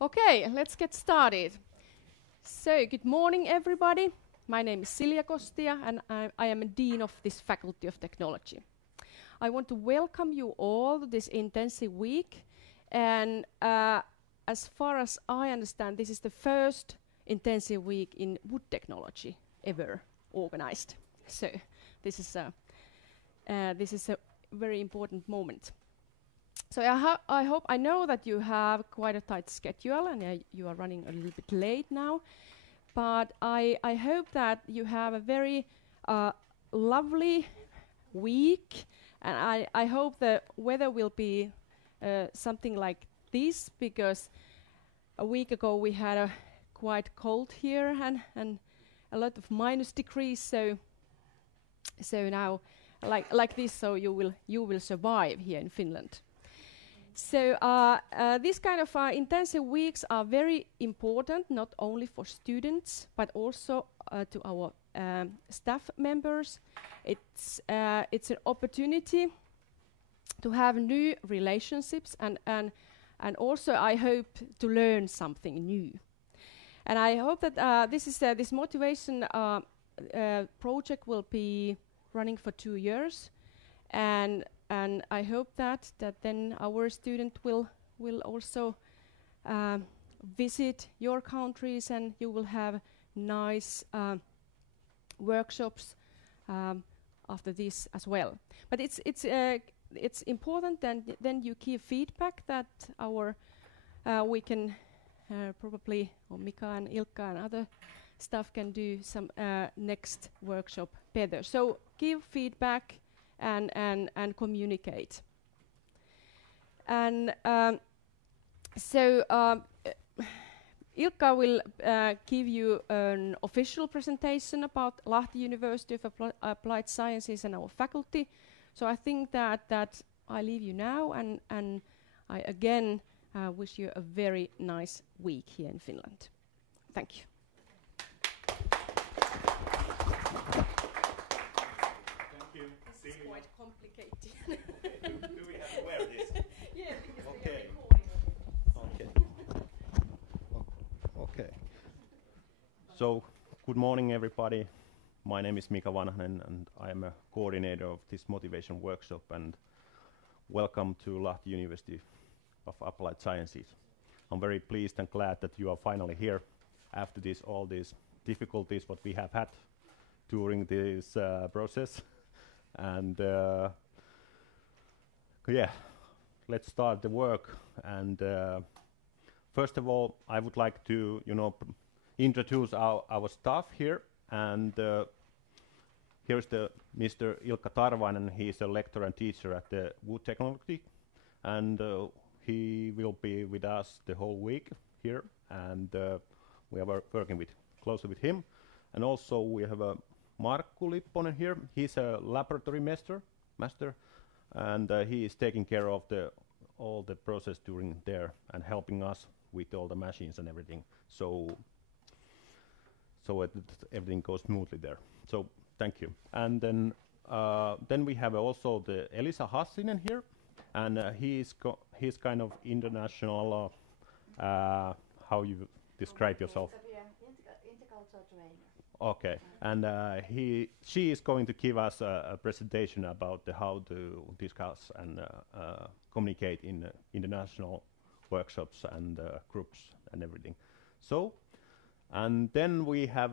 Okay, let's get started. So, good morning, everybody. My name is Silja Kostia, and I am a Dean of this Faculty of Technology. I want to welcome you all to this intensive week, and as far as I understand, this is the first intensive week in wood technology ever organized. So, this is a very important moment. So I know that you have quite a tight schedule and you are running a little bit late now, but I hope that you have a very lovely week, and I hope the weather will be something like this, because a week ago we had a quite cold here and a lot of minus degrees, so now like this, so you will survive here in Finland. So these kind of intensive weeks are very important, not only for students, but also to our staff members. It's an opportunity to have new relationships and also I hope to learn something new. And I hope that this motivation project will be running for 2 years, and I hope that then our student will also visit your countries, and you will have nice workshops after this as well. But it's important then you give feedback that we can probably, or Mika and Ilkka and other staff can do some next workshop better. So give feedback and communicate. And Ilkka will give you an official presentation about Lahti University of Applied Sciences and our faculty. So I think that I leave you now, and I again wish you a very nice week here in Finland. Thank you. This is quite complicated. Do we have to wear this? Yeah, because okay. We are recording. Okay. So, good morning, everybody. My name is Mika Vanhanen, and I am a coordinator of this motivation workshop. And welcome to Lahti University of Applied Sciences. I'm very pleased and glad that you are finally here after all these difficulties what we have had during this process. And yeah, let's start the work. And first of all, I would like to, introduce our staff here. And here's the Mr. Ilkka Tarvainen. He's a lecturer and teacher at the Wood Technology, and he will be with us the whole week here. And we are working closely with him. And also we have a Markku Lipponen here. He's a laboratory master, and he is taking care of all the process during there and helping us with all the machines and everything. So everything goes smoothly there. So thank you. And then we have also the Elisa Hassinen here, and he's kind of international. How you describe yourself? Intercultural trainer. Okay, and she is going to give us a presentation about how to discuss and communicate in international workshops and groups and everything. So, and then we have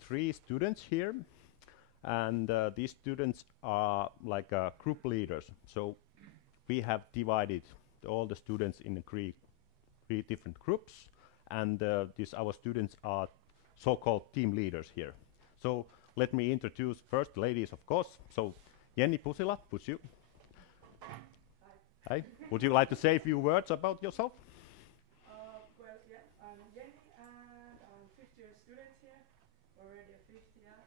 3 students here, and these students are like group leaders. So we have divided all the students in 3 different groups, and our students are so-called team leaders here. So let me introduce first ladies, of course. So Jenny Pusila, you. Hi. Would you like to say a few words about yourself? Well, yeah, I'm Jenny, and I'm 50-year student here, already a 50 year,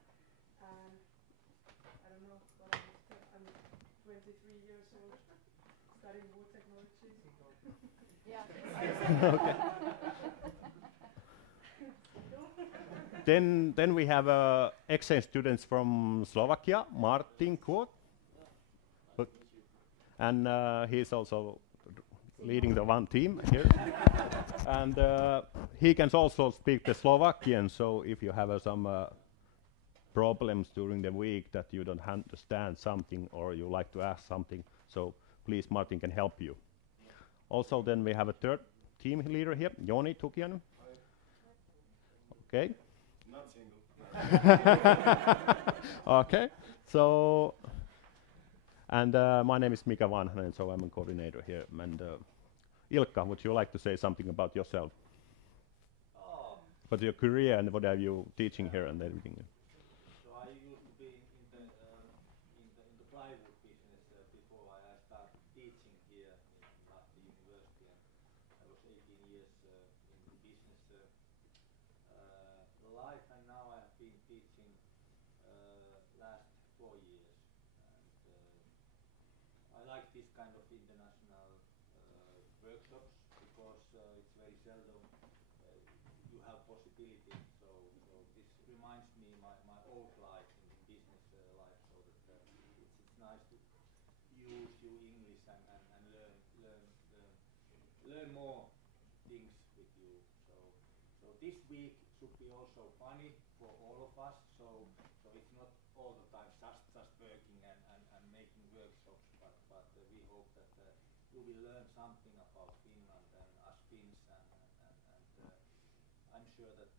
and I don't know what I'm 23 years old, studying wood technology. Yeah. Okay. Then we have exchange students from Slovakia, Martin Kurt, and he's also leading the one team here. And he can also speak the Slovakian, so if you have some problems during the week that you don't understand something or you like to ask something, so please Martin can help you. Also then we have a third team leader here, Joni Tukian. Okay. Not single. Okay. So, and my name is Mika Vanhanen, so I'm a coordinator here. And Ilkka, would you like to say something about yourself? About your career and what are you teaching here and everything? So I used to be in the plywood business before I started teaching here in Lahti University. And I was 18 years in the business life, and now I have been teaching last 4 years. And I like this kind of international workshops because it's very seldom you have possibility. So this reminds me my old life in business life. So that it's nice to use your English and learn more things with you. So this week should be also funny for all of us. So it's not all the time just working and making workshops, but we hope that you will learn something about Finland and us Finns, and I'm sure that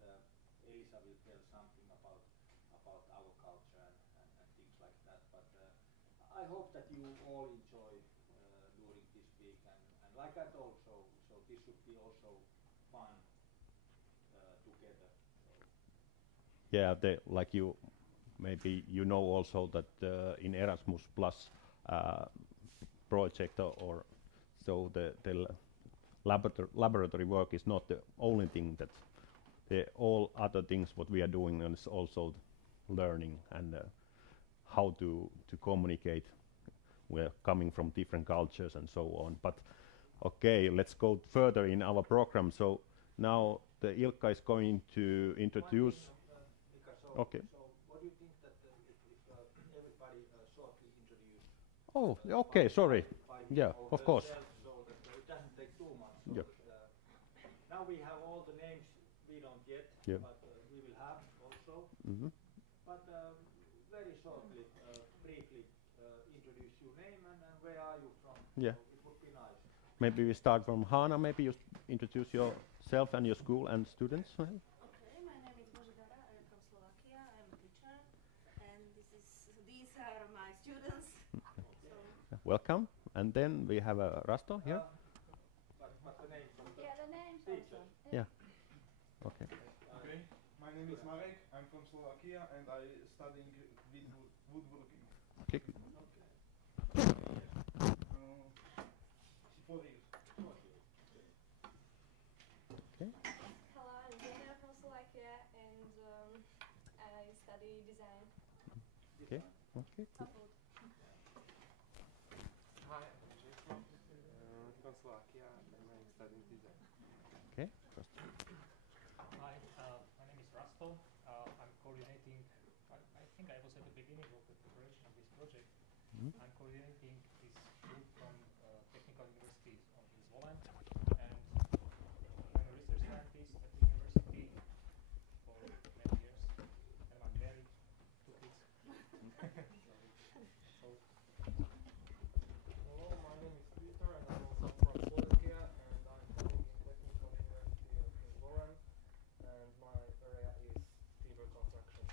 Elisa will tell something about our culture and things like that. But I hope that you all enjoy during this week, and like I told, so this should be also fun together. Yeah, like you, maybe you know also that in Erasmus Plus project or so the laboratory work is not the only thing, that all other things what we are doing is also learning and how to communicate. We're coming from different cultures and so on. But okay, let's go further in our program. So now the Ilkka is going to introduce. Okay. So what do you think that if everybody shortly introduce? Oh, okay, sorry. Yeah, of course. So that it doesn't take too much. So Yeah. Now we have all the names we don't get, Yeah. but we will have also. Mm-hmm. But very shortly, briefly introduce your name and where are you from? Yeah. So it would be nice. Maybe we start from Hana. Maybe you introduce yourself and your school and students. Okay, my name is Božidara. I'm from Slovakia. I'm a teacher, and these are my students. So Welcome. And then we have Rasto here. But the name from the yeah, the names teacher. also. Yeah. Okay. Okay, my name is Marek. I'm from Slovakia and I studying woodworking. Okay. 4 years. Okay. Hello, I'm Dina from Slovakia, and I study design. Okay. Okay. Faculty. Hi, I'm Jason from Slovakia and I'm studying design. Okay. Rasto. Hi, my name is Rasto. I'm coordinating, I think I was at the beginning of the preparation of this project. Mhm. I'm coordinating this group from Technical University in Zvolen, and I'm a research scientist at the university for many years, and I'm married, 2 kids. so Hello, my name is Peter and I'm also from Slovakia and I'm studying in Technical University of Zvolen and my area is timber construction.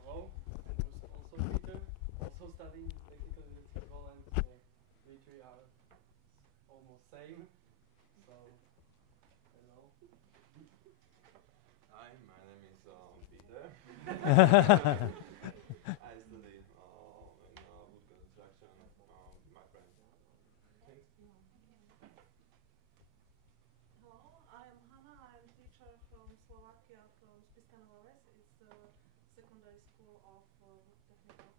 Hello, I'm also Peter, also studying Technical University of Zvolen, so we three are almost same, so hello. Hi, my name is Peter. I study in wood construction. My friend. Hello, I'm Hanna. I'm teacher from Slovakia, from Spišská Nová Ves. It's the secondary school of technical.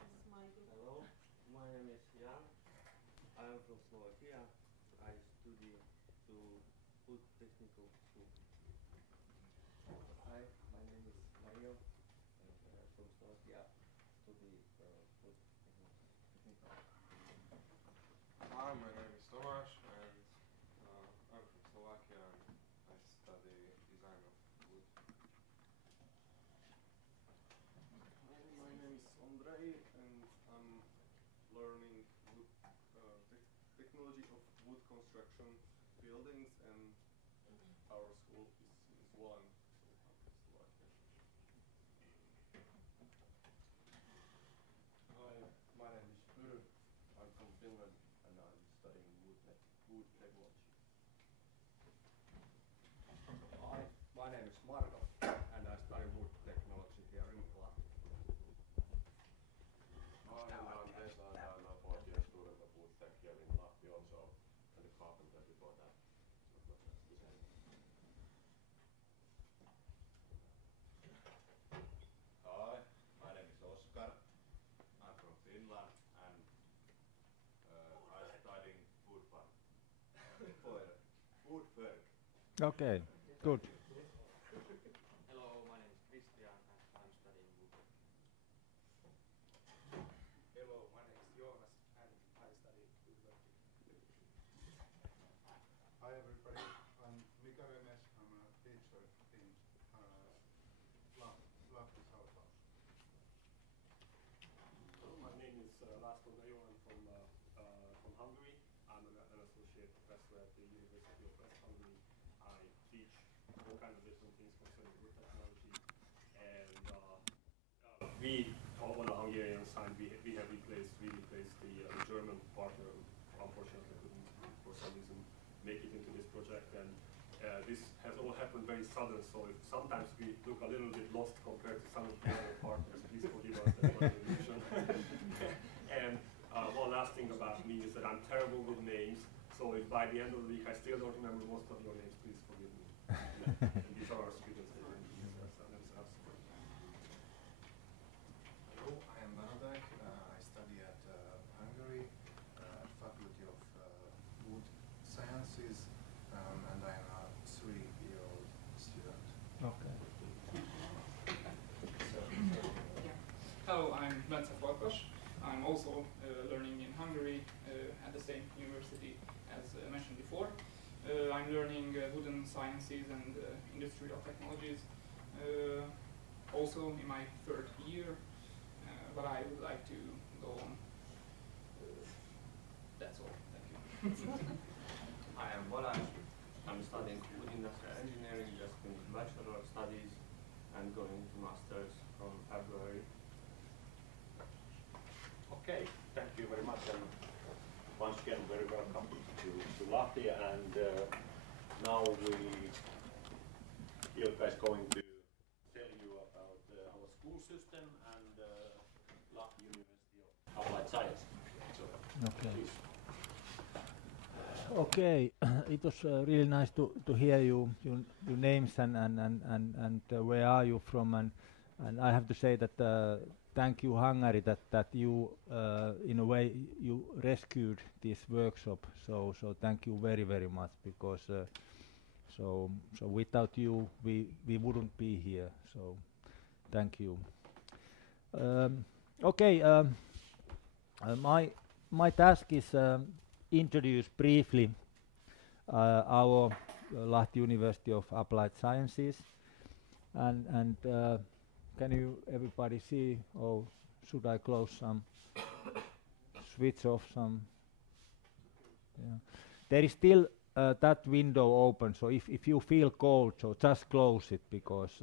This is my group. Hello, my name is Jan. I am from Slovakia. I study to food technical school. Hi, my name is Mario and from Slovakia. Study food technical. Tomáš, and I'm from Slovakia, and I study design of wood. My name is Ondrej, and I'm learning wood, technology of wood construction buildings, and our school is in Zvolen, so I'm from Slovakia. Hi, my name is Pyry. I'm from Finland and I'm studying wood technology. Hi, my name is Marko and I study wood technology here in Lahti. Hi, and I'm Esa, and I'm a fourth year student of wood tech here in Lahti also, and a carpenter before that. So not just design. Hi, my name is Oskar. I'm from Finland and I'm studying food farm. Food work. Okay, good. Hello, my name is Christian and I'm studying wood. Hello, my name is Jonas and I study woodworking. Hi everybody, I'm Mika Remes, I'm a teacher in Lahti South House. My name is László Gajó. I'm from Hungary. I'm an associate professor at the University of West Hungary. I teach all kinds of different things concerning wood technology. And we, on the Hungarian side, we replaced the German partner who unfortunately couldn't, for some reason, make it into this project. And this has all happened very sudden, so if sometimes we look a little bit lost compared to some of the other partners. Please forgive us, that's my illusion. And one last thing about me is that I'm terrible with names, so if by the end of the week I still don't remember most of your names, please forgive me. And these are our students that are themselves. Hello, I am Benedek. I study at Hungary, Faculty of Wood Sciences, and I am a 3-year-old student. Okay. Hello, I'm Bence Farkas. I'm also learning in Hungary at the same university as mentioned before. I'm learning wooden sciences and industrial technologies, also in my 3rd year, but I would like to go on. That's all, thank you. I am Balázs. I'm studying wood industrial engineering, just finished bachelor studies and going to masters from February. Okay, thank you very much, and once again, very welcome to Lahti. And now Ilkka is going to tell you about our school system and Lahti University of Applied Science. So, Okay. please. Okay, it was really nice to hear your names and where are you from, and I have to say that thank you Hungary that you in a way you rescued this workshop, so thank you very much, because so without you we wouldn't be here, so thank you. Okay, my task is introduce briefly our Lahti University of Applied Sciences, and can you everybody see, or should I close some, switch off some? Yeah. There is still that window open, so if you feel cold, so just close it, because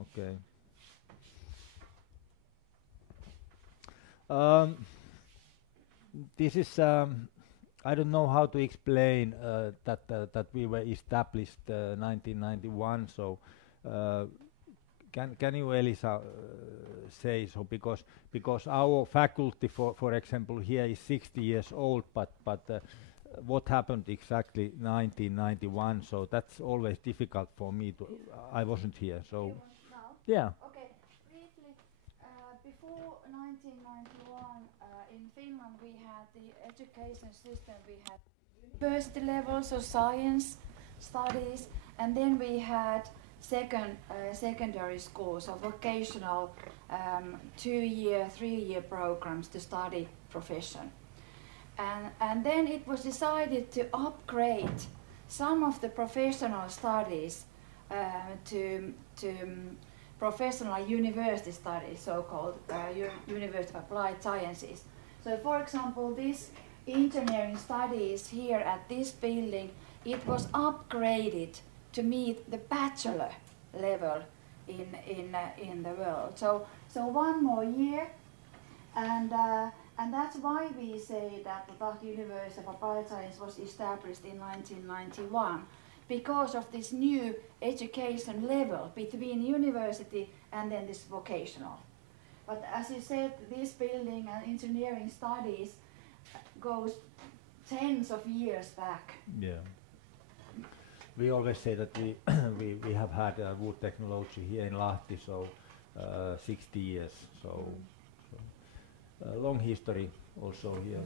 okay. This is I don't know how to explain that we were established 1991. So can you, Elisa, say so, because our faculty, for example, here is 60 years old, but what happened exactly 1991? So that's always difficult for me to. I wasn't here, so Now? yeah. Okay, briefly. Before 1991, in Finland we had the education system. We had university levels of science studies, and then we had secondary schools, so vocational 2-year, 3-year programs to study profession. And And then it was decided to upgrade some of the professional studies to professional university studies, so-called University of Applied Sciences. So for example, this engineering studies here at this building, it was upgraded to meet the bachelor level in the world. So one more year, and that's why we say that the Lahti University of Applied Science was established in 1991, because of this new education level between university and then this vocational. But as you said, this building and engineering studies goes tens of years back. Yeah. We always say that we have had wood technology here in Lahti, so 60 years. So long history also here.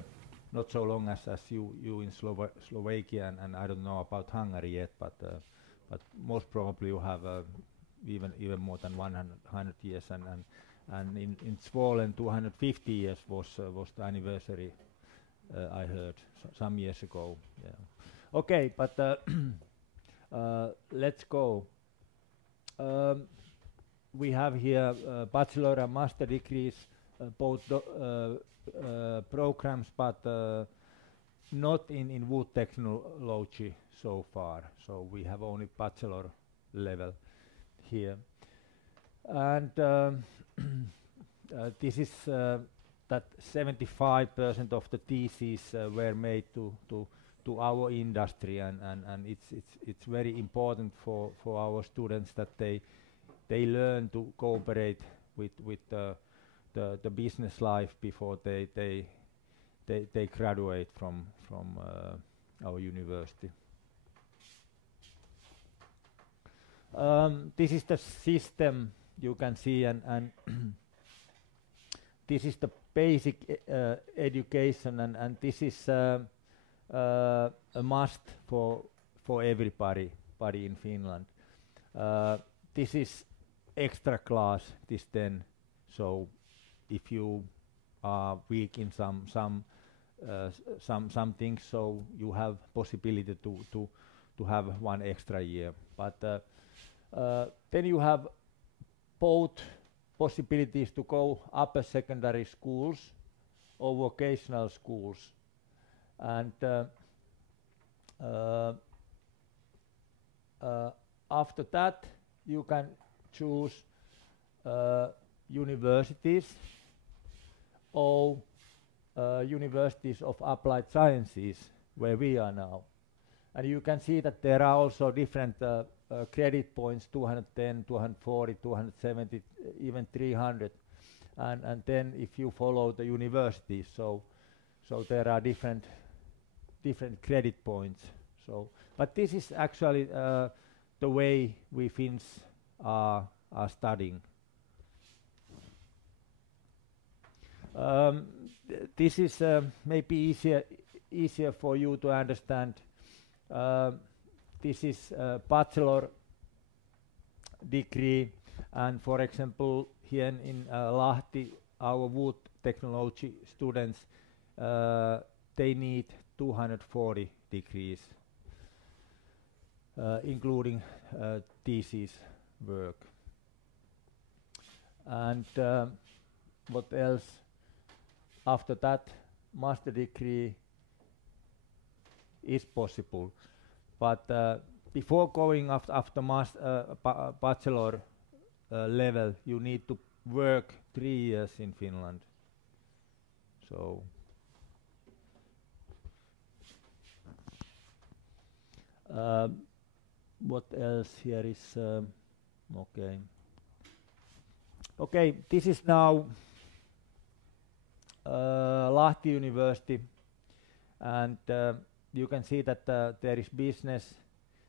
Not so long as you in Slovakia, and I don't know about Hungary yet, but most probably you have even more than 100 years, and in Zvolen 250 years was the anniversary. I heard some years ago. Yeah. Okay, but let's go. We have here bachelor and master degrees, both programs, but not in wood technology so far. So we have only bachelor level here, and this is that 75% of the theses were made to our industry, and it's very important for our students that they learn to cooperate with the business life before they graduate from our university. This is the system you can see, and this is the basic education, and this is a must for everybody in Finland. This is extra class, this 10. So if you are weak in some things, so you have possibility to have one extra year. But then you have both possibilities to go upper secondary schools or vocational schools, and after that you can choose universities or universities of applied sciences, where we are now. And you can see that there are also different credit points, 210, 240, 270, even 300. And then if you follow the universities, so there are different credit points. So, but this is actually the way we Finns are studying. This is maybe easier for you to understand. This is a bachelor degree, and for example here in Lahti, our wood technology students, they need 240 degrees, including thesis work. And what else? After that, master degree is possible, but before going after bachelor level, you need to work 3 years in Finland. So what else here is okay, this is now Lahti University, and you can see that there is business,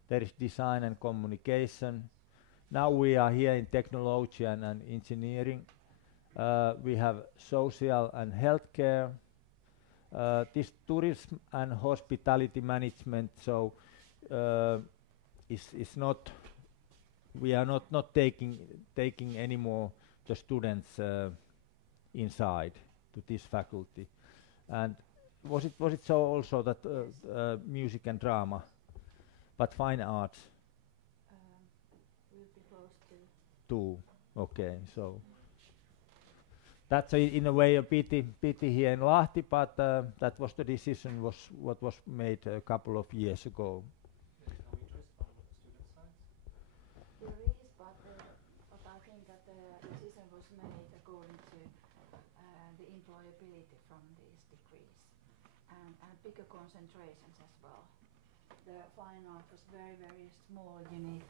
there is design and communication. Now we are here in technology and engineering. We have social and healthcare. This tourism and hospitality management, so is not, we are not taking anymore the students inside to this faculty. And was it so also that music and drama, but fine arts Will be close to. too? Okay, so that's in a way a pity here in Lahti, but that was the decision what was made a couple of years ago. There's no interest from student side? There is, but I think that the decision was made according to the employability from these degrees and bigger concentrations as well. The fine art was very, very small unit,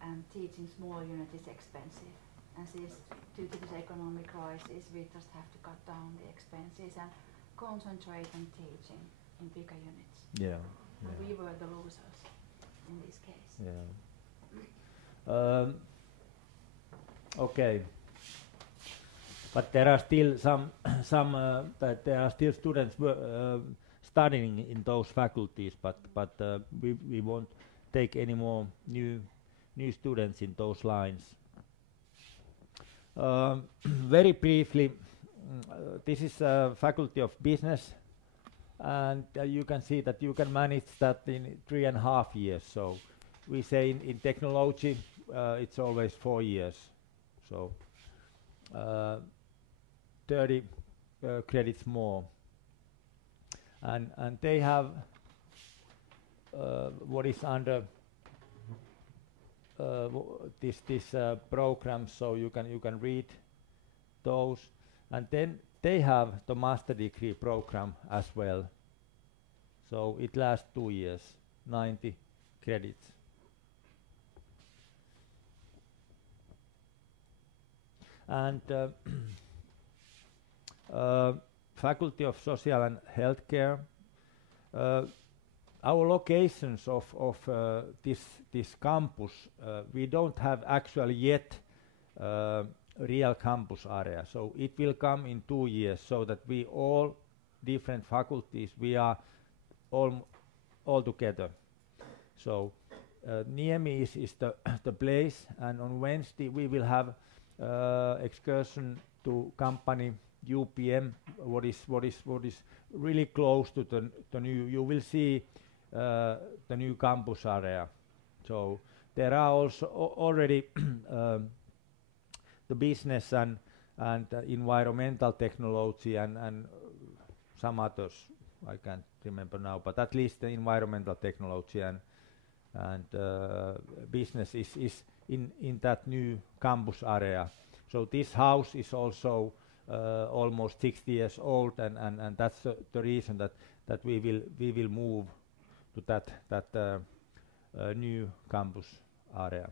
and teaching small unit is expensive. And since due to this economic crisis, we just have to cut down the expenses and concentrate on teaching in bigger units. Yeah. And we were the losers in this case. Yeah. Okay. But there are still some that there are still students studying in those faculties, but we won't take any more new students in those lines. Very briefly, this is a faculty of business, and you can see that you can manage that in 3.5 years. So we say in technology it's always 4 years. So 30 credits more, and they have what is under this program, so you can read those, and then they have the master degree program as well. So it lasts 2 years, 90 credits. And Faculty of Social and Healthcare. Our locations of this campus, we don't have actually yet real campus area. So it will come in 2 years, so that we all different faculties, we are all together. So Niemi is the place, and on Wednesday we will have excursion to company UPM, what is really close to the new. You will see the new campus area. So there are also already the business and environmental technology and some others. I can't remember now, but at least the environmental technology and business is in that new campus area. So this house is also almost 60 years old, and that's the reason that we will move to that new campus area.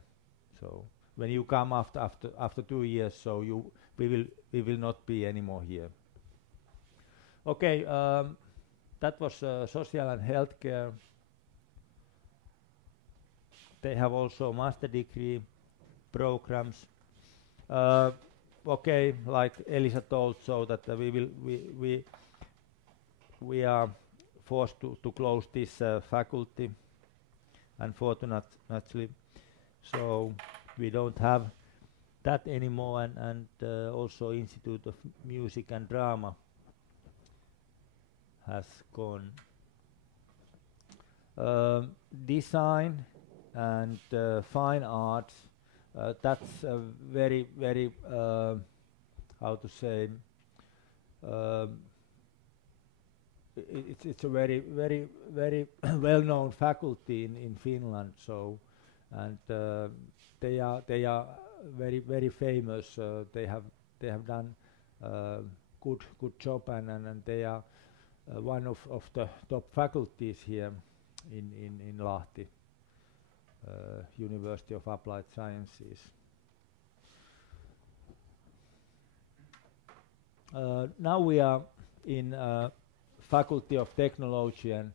So when you come after 2 years, so we will not be anymore here. Okay, that was social and healthcare. They have also master degree programs. Okay, like Elisa told, so that we are forced to close this faculty, unfortunately. So we don't have that anymore, and also Institute of Music and Drama has gone. Design and fine arts, that's a very how to say, it's a very well-known faculty in Finland. So, and they are very famous. They have done good job, and they are one of the top faculties here in Lahti, University of Applied Sciences. Now we are in Faculty of Technology, and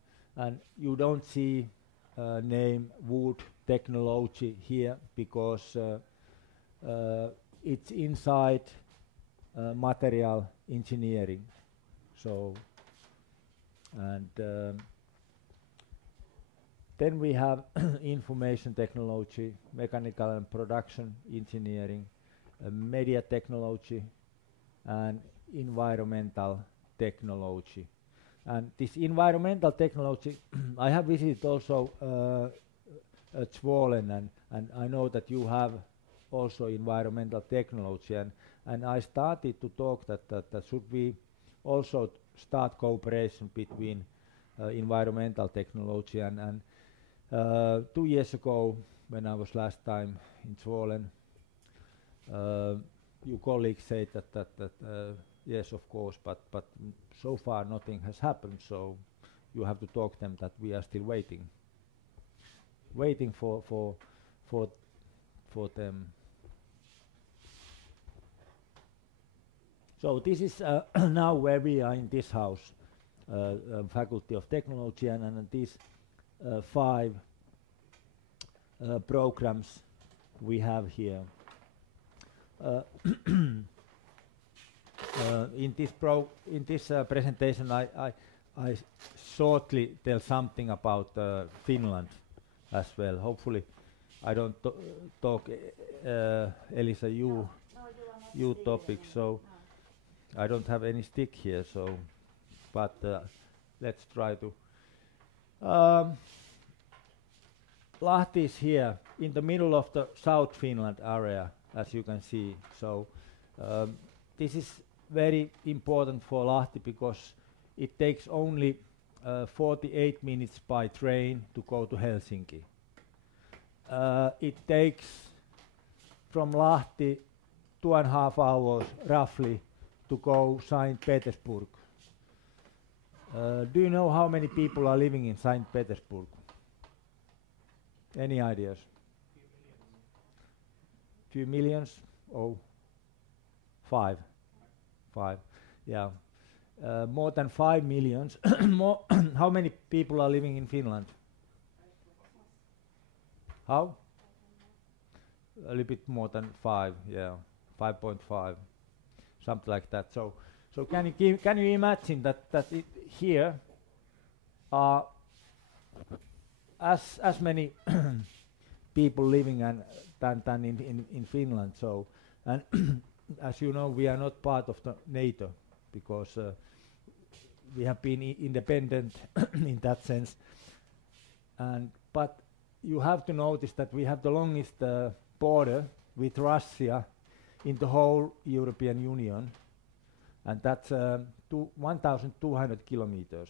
you don't see name wood technology here because it's inside material engineering. So, and then we have information technology, mechanical and production engineering, media technology, and environmental technology. And this environmental technology, I have visited also at Zwolen, and I know that you have also environmental technology, and I started to talk that should we also start cooperation between environmental technology and 2 years ago when I was last time in Zwolen, your colleagues said that yes, of course, but so far nothing has happened, so you have to talk them that we are still waiting for them. So this is now where we are in this house, Faculty of Technology, and these 5 programs we have here. In this presentation, I shortly tell something about Finland as well. Hopefully, I don't talk, Elisa, you topic, so I don't have any stick here. So, but let's try to. Lahti is here in the middle of the South Finland area, as you can see. So this is very important for Lahti because it takes only 48 minutes by train to go to Helsinki. It takes from Lahti 2.5 hours roughly to go St. Petersburg. Do you know how many people are living in St. Petersburg? Any ideas? Few millions? Oh, 5. Yeah. More than 5 millions. How many people are living in Finland? How? A little bit more than 5, yeah. 5.5, something like that. So can you imagine that here are as many people living than in Finland. So, and as you know, we are not part of the NATO because we have been independent in that sense. But you have to notice that we have the longest border with Russia in the whole European Union, and that's 1,200 kilometers.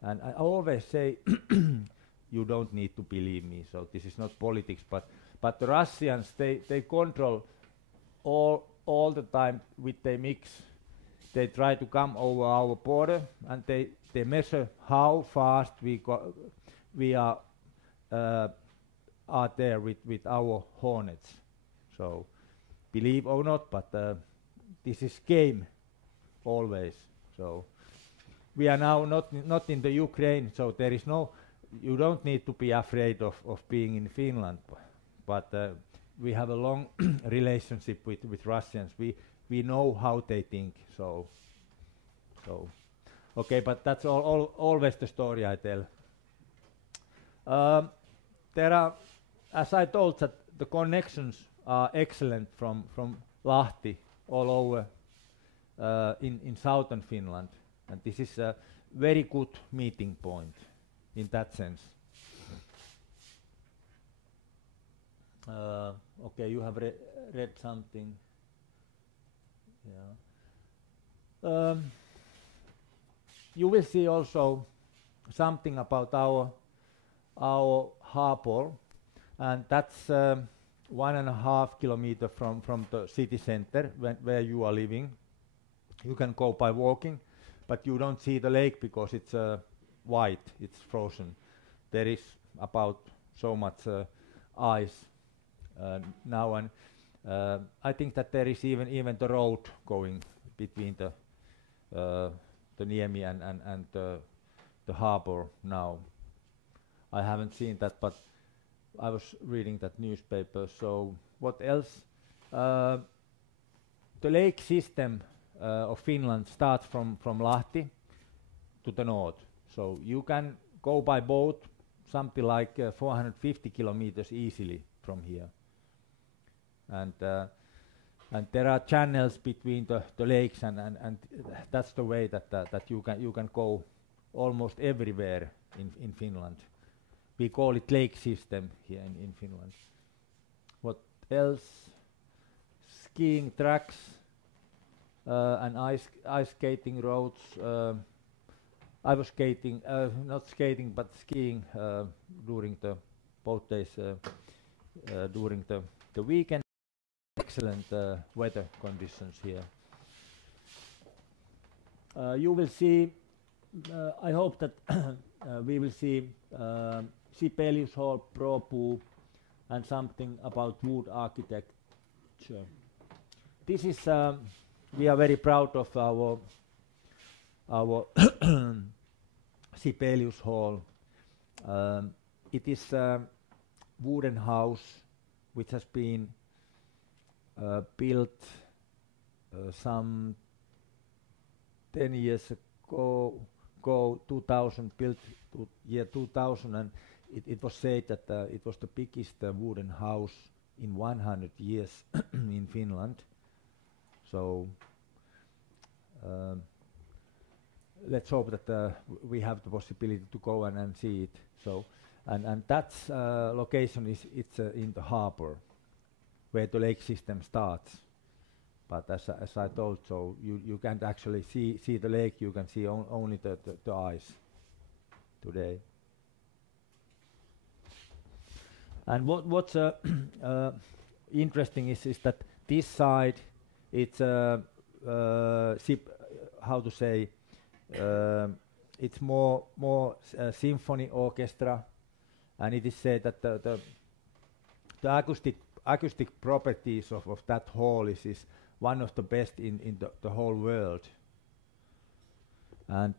And I always say, you don't need to believe me, so this is not politics, but the Russians, they control all the time with their mix. They try to come over our border, and they measure how fast we are there with our Hornets. So believe or not, but this is game always. So we are now not in the Ukraine, so there is no. You don't need to be afraid of being in Finland, but we have a long relationship with Russians. We know how they think. So okay, but that's always the story I tell. There are, as I told, that the connections are excellent from Lahti all over in southern Finland, and this is a very good meeting point in that sense. Okay, you have read something. Yeah. You will see also something about our harbor, and that's 1.5 kilometers from the city center where you are living. You can go by walking, but you don't see the lake because it's white, it's frozen. There is about so much ice now, and I think that there is even the road going between the Niemi and the harbor now. I haven't seen that, but I was reading that newspaper. So what else? The lake system of Finland starts from Lahti to the north. So you can go by boat something like 450 kilometers easily from here. And and there are channels between the lakes, and that's the way that you can go almost everywhere in Finland. We call it lake system here in Finland. What else? Skiing tracks and ice skating roads. I was skating, not skating, but skiing during the both days during the weekend. Excellent weather conditions here. You will see, I hope that we will see Sibelius Hall, Pro and something about wood architecture. This is, we are very proud of our Sibelius Hall. It is a wooden house which has been built some 10 years ago, 2000, built year 2000, and it was said that it was the biggest wooden house in 100 years in Finland. So let's hope that we have the possibility to go and see it. So, and that location is in the harbor, where the lake system starts. But as I told, so you can't actually see the lake. You can see only the ice today. And what's interesting is that this side, it's how to say, it's more symphony orchestra, and it is said that the acoustic properties of that hall is one of the best in the whole world. And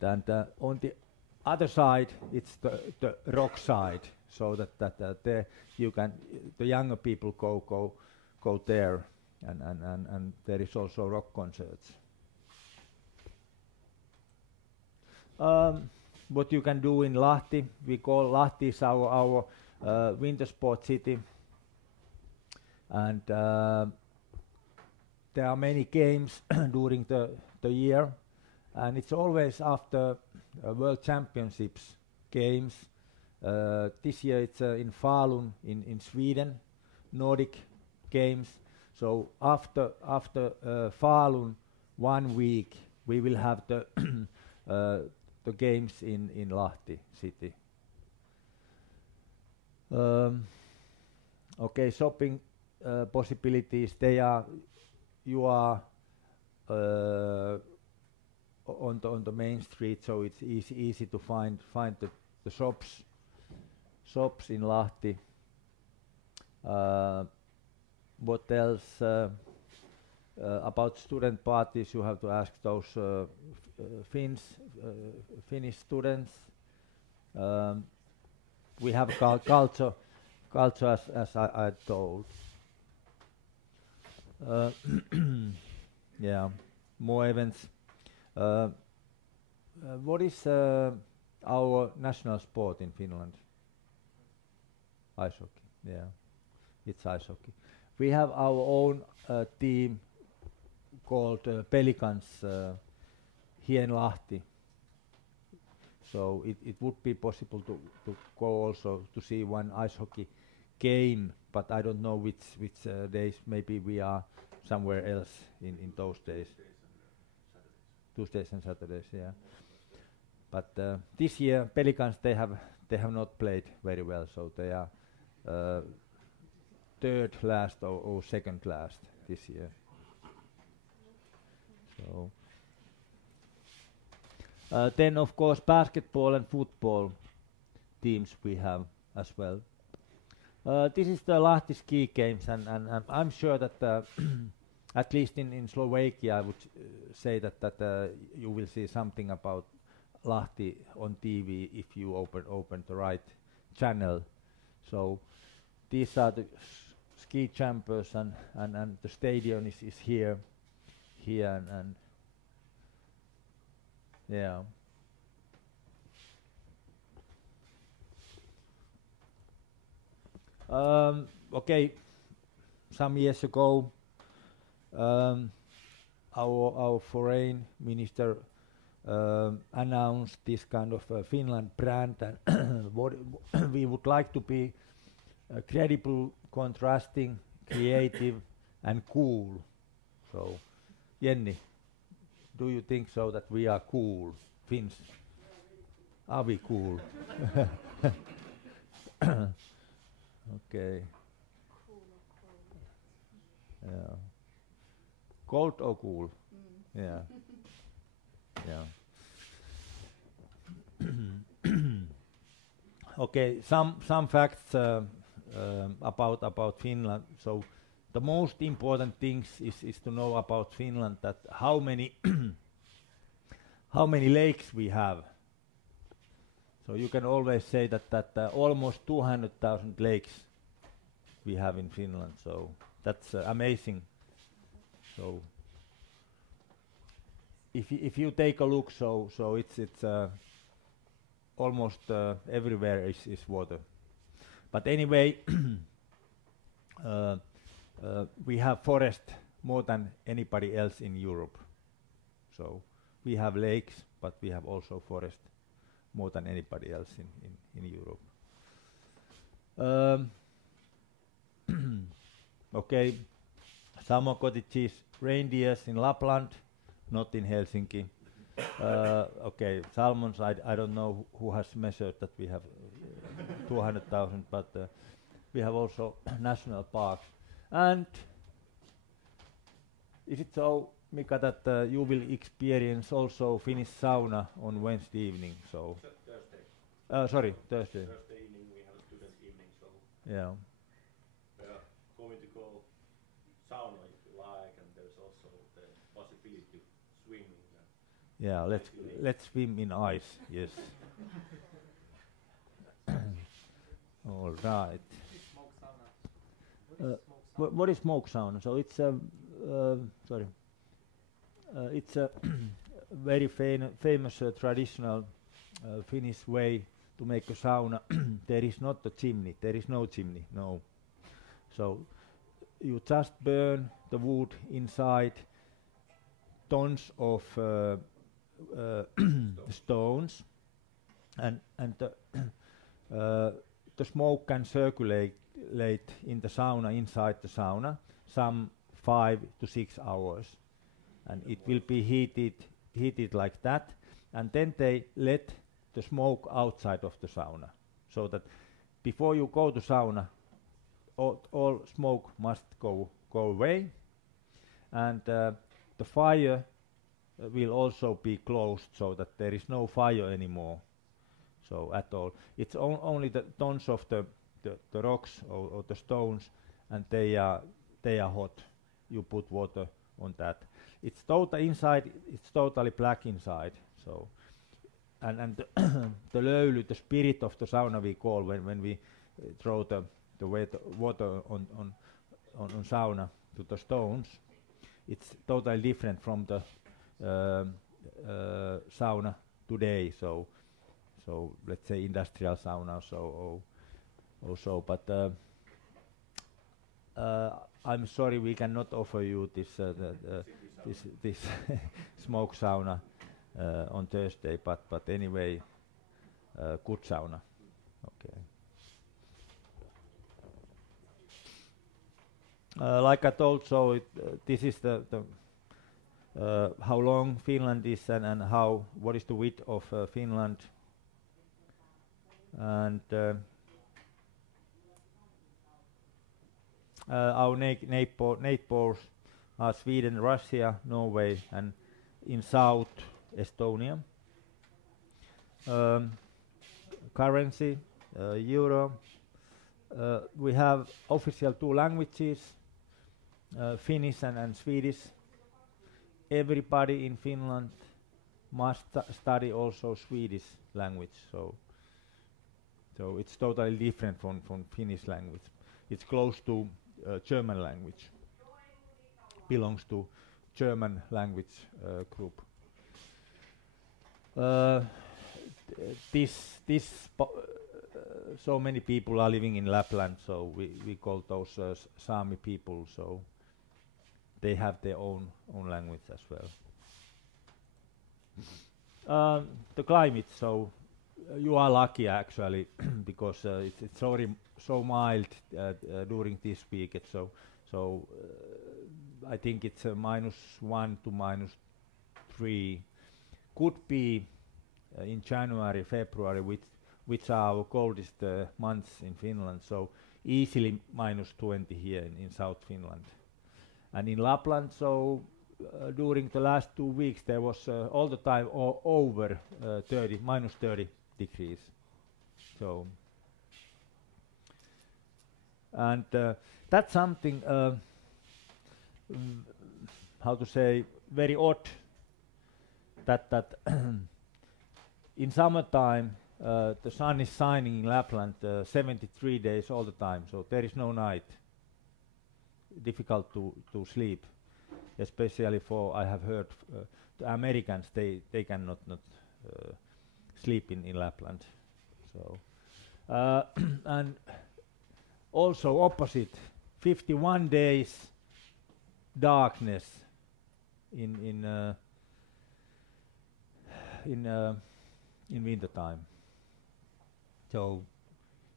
on the other side, it's the rock side, so that there you can, the younger people go there, and there is also rock concerts. What you can do in Lahti, we call Lahti is our winter sport city, and there are many games during the year, and it's always after World Championships games. This year it's in Falun in Sweden, Nordic games. So after Falun 1 week we will have the games in Lahti city. Okay, shopping possibilities. You are on the main street, so it's easy to find the shops in Lahti. What else? About student parties, you have to ask those Finnish students. We have culture as I told. Yeah, more events. What is our national sport in Finland? Ice hockey. Yeah, it's ice hockey. We have our own team called Pelicans here in Lahti. So it would be possible to go also to see one ice hockey game, but I don't know which days. Maybe we are somewhere else in those days. Tuesdays and Saturdays, yeah. But this year Pelicans they have not played very well, so they are third last or second last this year. So then of course basketball and football teams we have as well. This is the Lahti ski games, and I'm sure that at least in Slovakia I would say that you will see something about Lahti on TV if you open the right channel. So these are the ski jumpers, and the stadium is here and yeah. Okay, some years ago um, our foreign minister announced this kind of Finland brand, and what we would like to be credible, contrasting, creative, and cool. So, Jenny, do you think so that we are cool Finns? Are we cool? Okay. Yeah. Cold or cool? Yeah. Yeah. Okay, some facts about Finland. So the most important things is to know about Finland, that how many how many lakes we have. So you can always say that almost 200,000 lakes we have in Finland. So that's amazing. So if you take a look, so it's almost everywhere is water. But anyway, we have forest more than anybody else in Europe. So we have lakes, but we have also forest more than anybody else in Europe. Okay, summer cottages, reindeers in Lapland, not in Helsinki. Okay, salmons, I don't know who has measured that we have 200,000, but we have also national parks. And is it so, Mika, that you will experience also Finnish sauna on Wednesday evening? So Thursday. Sorry, Thursday. Thursday evening we have a student evening, so Yeah. we are going to go sauna if you like, and there's also the possibility of swimming. Yeah, let's swim in ice. Yes. All right. What is smoke sauna? So it's it's a very famous traditional Finnish way to make a sauna. There is not a chimney. There is no chimney. No. So you just burn the wood inside tons of stones, and the smoke can circulate in the sauna, inside the sauna, some 5 to 6 hours, and it will be heated like that, and then they let the smoke outside of the sauna, so that before you go to sauna, all smoke must go away, and the fire will also be closed, so that there is no fire anymore. So at all, it's only the tons of the rocks or the stones, and they are hot. You put water on that. It's total inside. It's totally black inside. So, and the löyly, the spirit of the sauna, we call when we throw the water on sauna to the stones. It's totally different from the sauna today. So let's say industrial sauna or so. But I'm sorry, we cannot offer you this this smoke sauna on Thursday. But anyway, good sauna. Okay. Like I told, so this is the how long Finland is, and what is the width of Finland, and our neighbors are Sweden, Russia, Norway, and in south Estonia. Currency, euro. We have official 2 languages, Finnish and Swedish. Everybody in Finland must study also Swedish language. So it's totally different from Finnish language. It's close to German language. Belongs to German language group. So many people are living in Lapland, so we call those Sami people. So they have their own language as well. The climate, so you are lucky actually because it's already so mild during this week. I think it's -1 to -3. Could be in January, February, which are our coldest months in Finland. So easily -20 here in South Finland. And in Lapland, so during the last 2 weeks there was all the time over -30 degrees. So and that's something how to say, very odd that in summertime the sun is shining in Lapland 73 days all the time, so there is no night. Difficult to sleep, especially for, I have heard, the Americans, they cannot sleep in Lapland. So and also opposite, 51 days darkness in winter time. So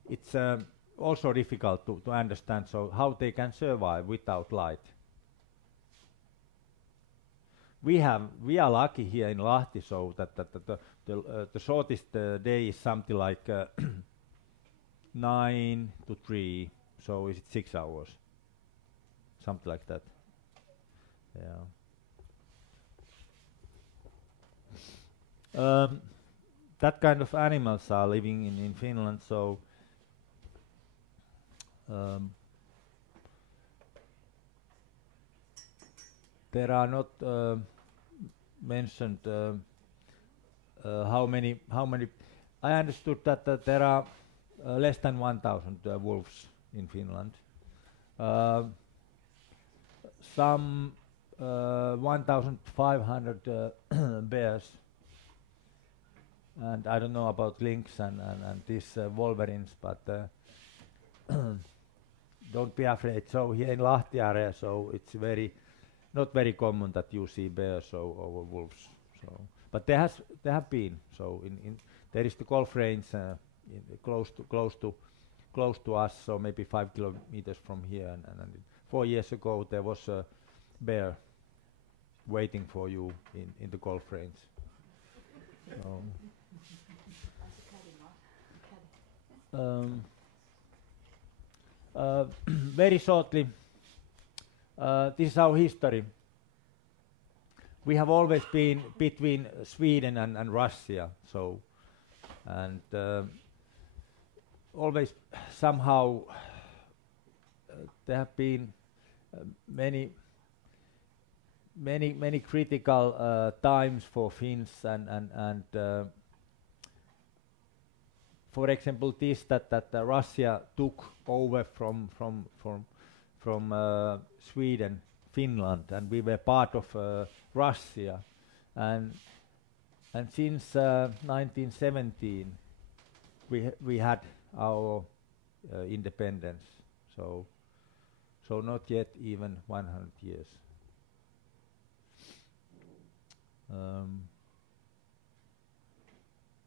it's also difficult to understand. So how they can survive without light? We are lucky here in Lahti, so that the shortest day is something like 9 to 3. So is it 6 hours? Something like that. Yeah. That kind of animals are living in Finland, so there are not mentioned how many. I understood that there are less than 1,000 wolves in Finland. Some 1,500 bears. And I don't know about lynx and these wolverines, but don't be afraid. So here in Lahti area, so it's not very common that you see bears or wolves. So, but there have been. So there is the golf range close to us, so maybe 5 kilometers from here. And 4 years ago there was a bear waiting for you in the golf range. Very shortly, this is our history. We have always been between Sweden and Russia, so and always somehow there have been many critical times for Finns and for example, this that Russia took over from Sweden, Finland, and we were part of Russia, and since 1917 we had our independence. So not yet even 100 years.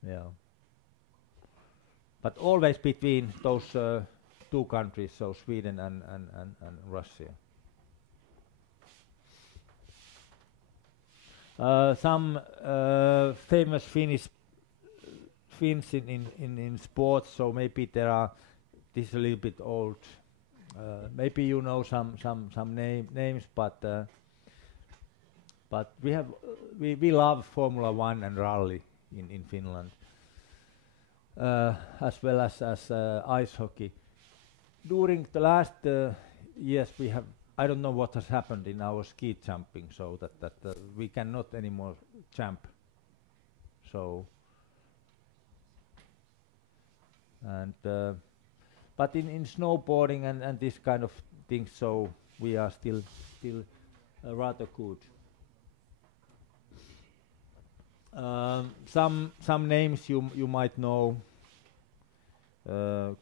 Yeah. But always between those two countries, so Sweden and Russia. Some famous Finns in sports, so maybe there are. This is a little bit old. Maybe you know some names, but we love Formula 1 and rally in Finland. As well as ice hockey. During the last years, we have, I don't know what has happened in our ski jumping, so that we cannot anymore jump. So, and but in snowboarding and this kind of things, so we are still rather good. Some names you might know,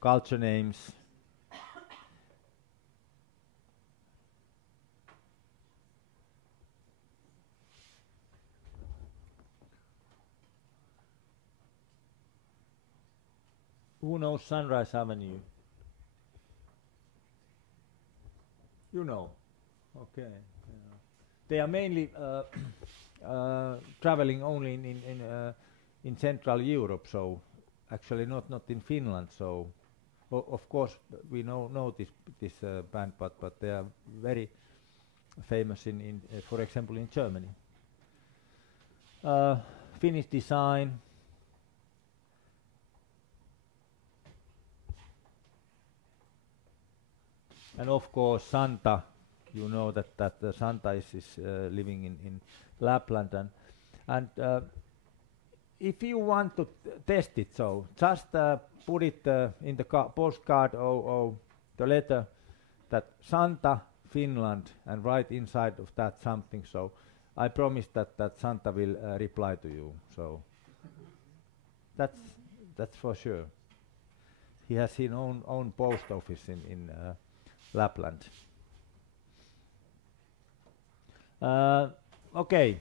culture names. Who knows Sunrise Avenue? You know. Okay. Yeah. They are mainly traveling only in Central Europe, so actually not in Finland. So of course we know this band, but they are very famous in for example in Germany. Finnish design. And of course Santa, you know that Santa is living in Lapland, and if you want to test it, so just put it in the postcard or the letter that Santa Finland and write inside of that something. So I promise that Santa will reply to you. So that's for sure. He has his own post office in Lapland. Okay,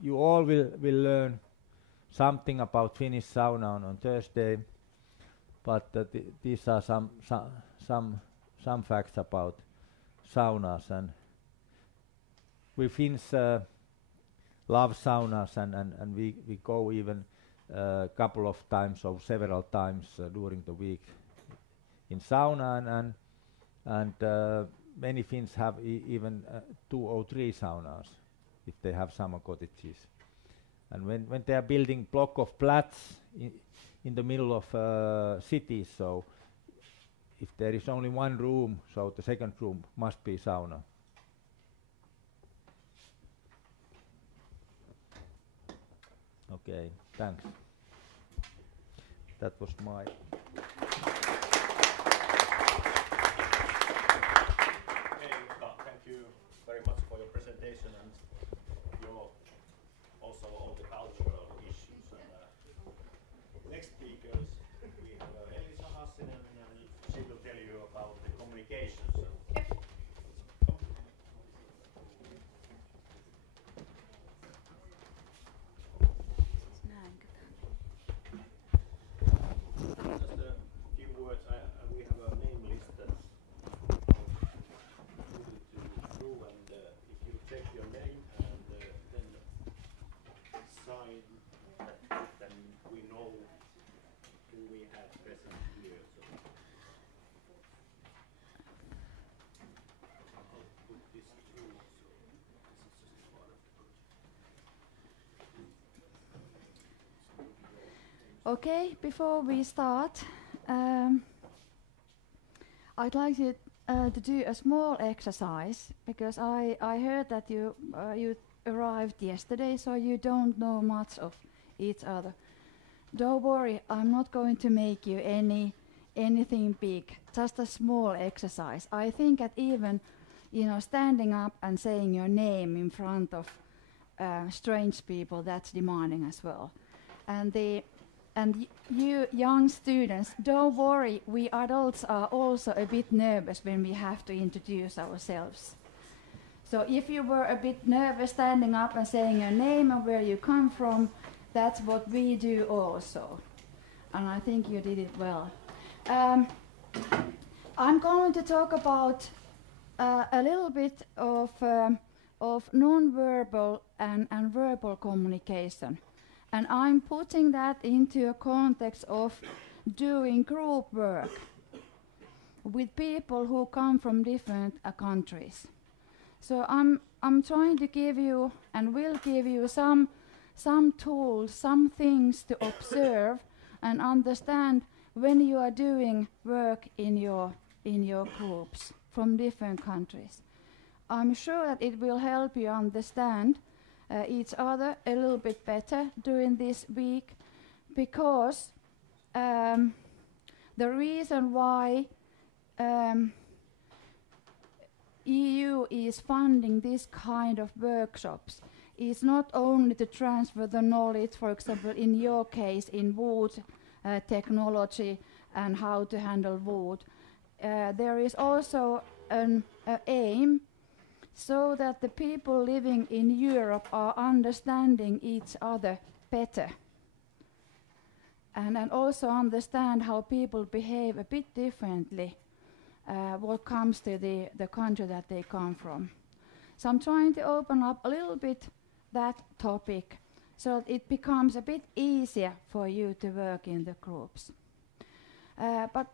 you all will learn something about Finnish sauna on Thursday, but these are some facts about saunas, and we Finns love saunas, and we go even a couple of times or several times during the week in sauna, and many Finns have even 2 or 3 saunas if they have summer cottages. And when they are building block of flats in the middle of cities, so if there is only one room, so the second room must be sauna. Okay, thanks. That was my. Thank you very much for your presentation and your also all the cultural issues. And next speakers, we have Elisa Hassinen, and she will tell you about the communications. Just a few words. We have a name list that's through, and if you check your name and then sign that, then we know who we have present here. So I'll put this through. So this is just part of the project. Okay, before we start, I'd like you to do a small exercise, because I heard that you arrived yesterday, so you don't know much of each other. Don't worry, I'm not going to make you anything big, just a small exercise. I think that even standing up and saying your name in front of strange people, that's demanding as well. And you young students, don't worry, we adults are also a bit nervous when we have to introduce ourselves. So if you were a bit nervous standing up and saying your name and where you come from, that's what we do also. And I think you did it well. I'm going to talk about a little bit of non-verbal and verbal communication. And I'm putting that into a context of doing group work with people who come from different countries. So I'm trying to give you and will give you some tools, some things to observe and understand when you are doing work in your groups from different countries. I'm sure that it will help you understand each other a little bit better during this week, because the reason why EU is funding this kind of workshops is not only to transfer the knowledge, for example, in your case, in wood technology and how to handle wood. There is also an aim so that the people living in Europe are understanding each other better. and also understand how people behave a bit differently what comes to the country that they come from. So I'm trying to open up a little bit that topic so that it becomes a bit easier for you to work in the groups. But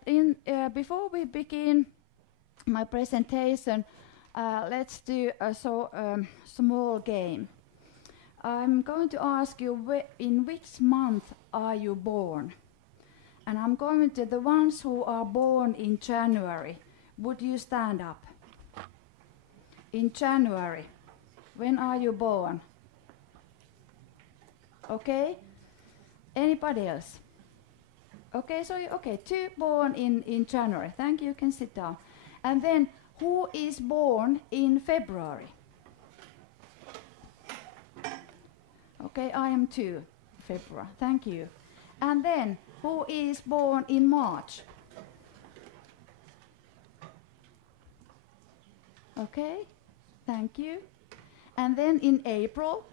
before we begin my presentation, let's do a small game. I'm going to ask you in which month are you born? And I'm going to the ones who are born in January. Would you stand up? In January. When are you born? Okay. Anybody else? Okay, so two born in January. Thank you, you can sit down. And then who is born in February? Okay, I am 2 February. Thank you. And then who is born in March? Okay, thank you. And then in April?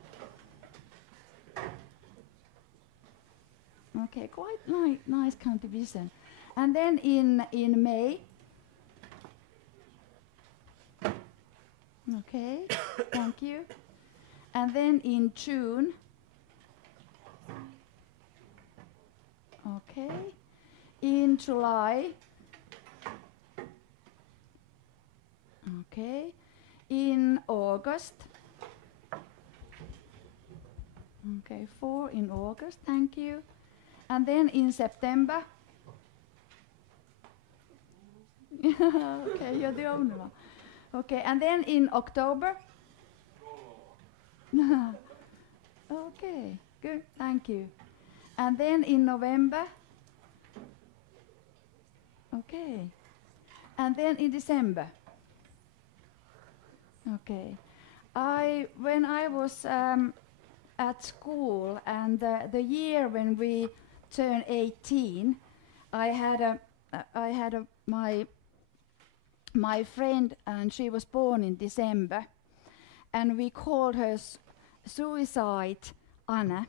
Okay, quite nice contribution. And then in May? Okay, thank you. And then in June? Okay. In July? Okay. In August? Okay, 4 in August, thank you. And then in September? Okay, you're the only one. Okay, and then in October? Okay, good, thank you. And then in November? Okay. And then in December? Okay. When I was at school and the year when we turned 18, I had my friend, and she was born in December, and we called her Suicide Anna,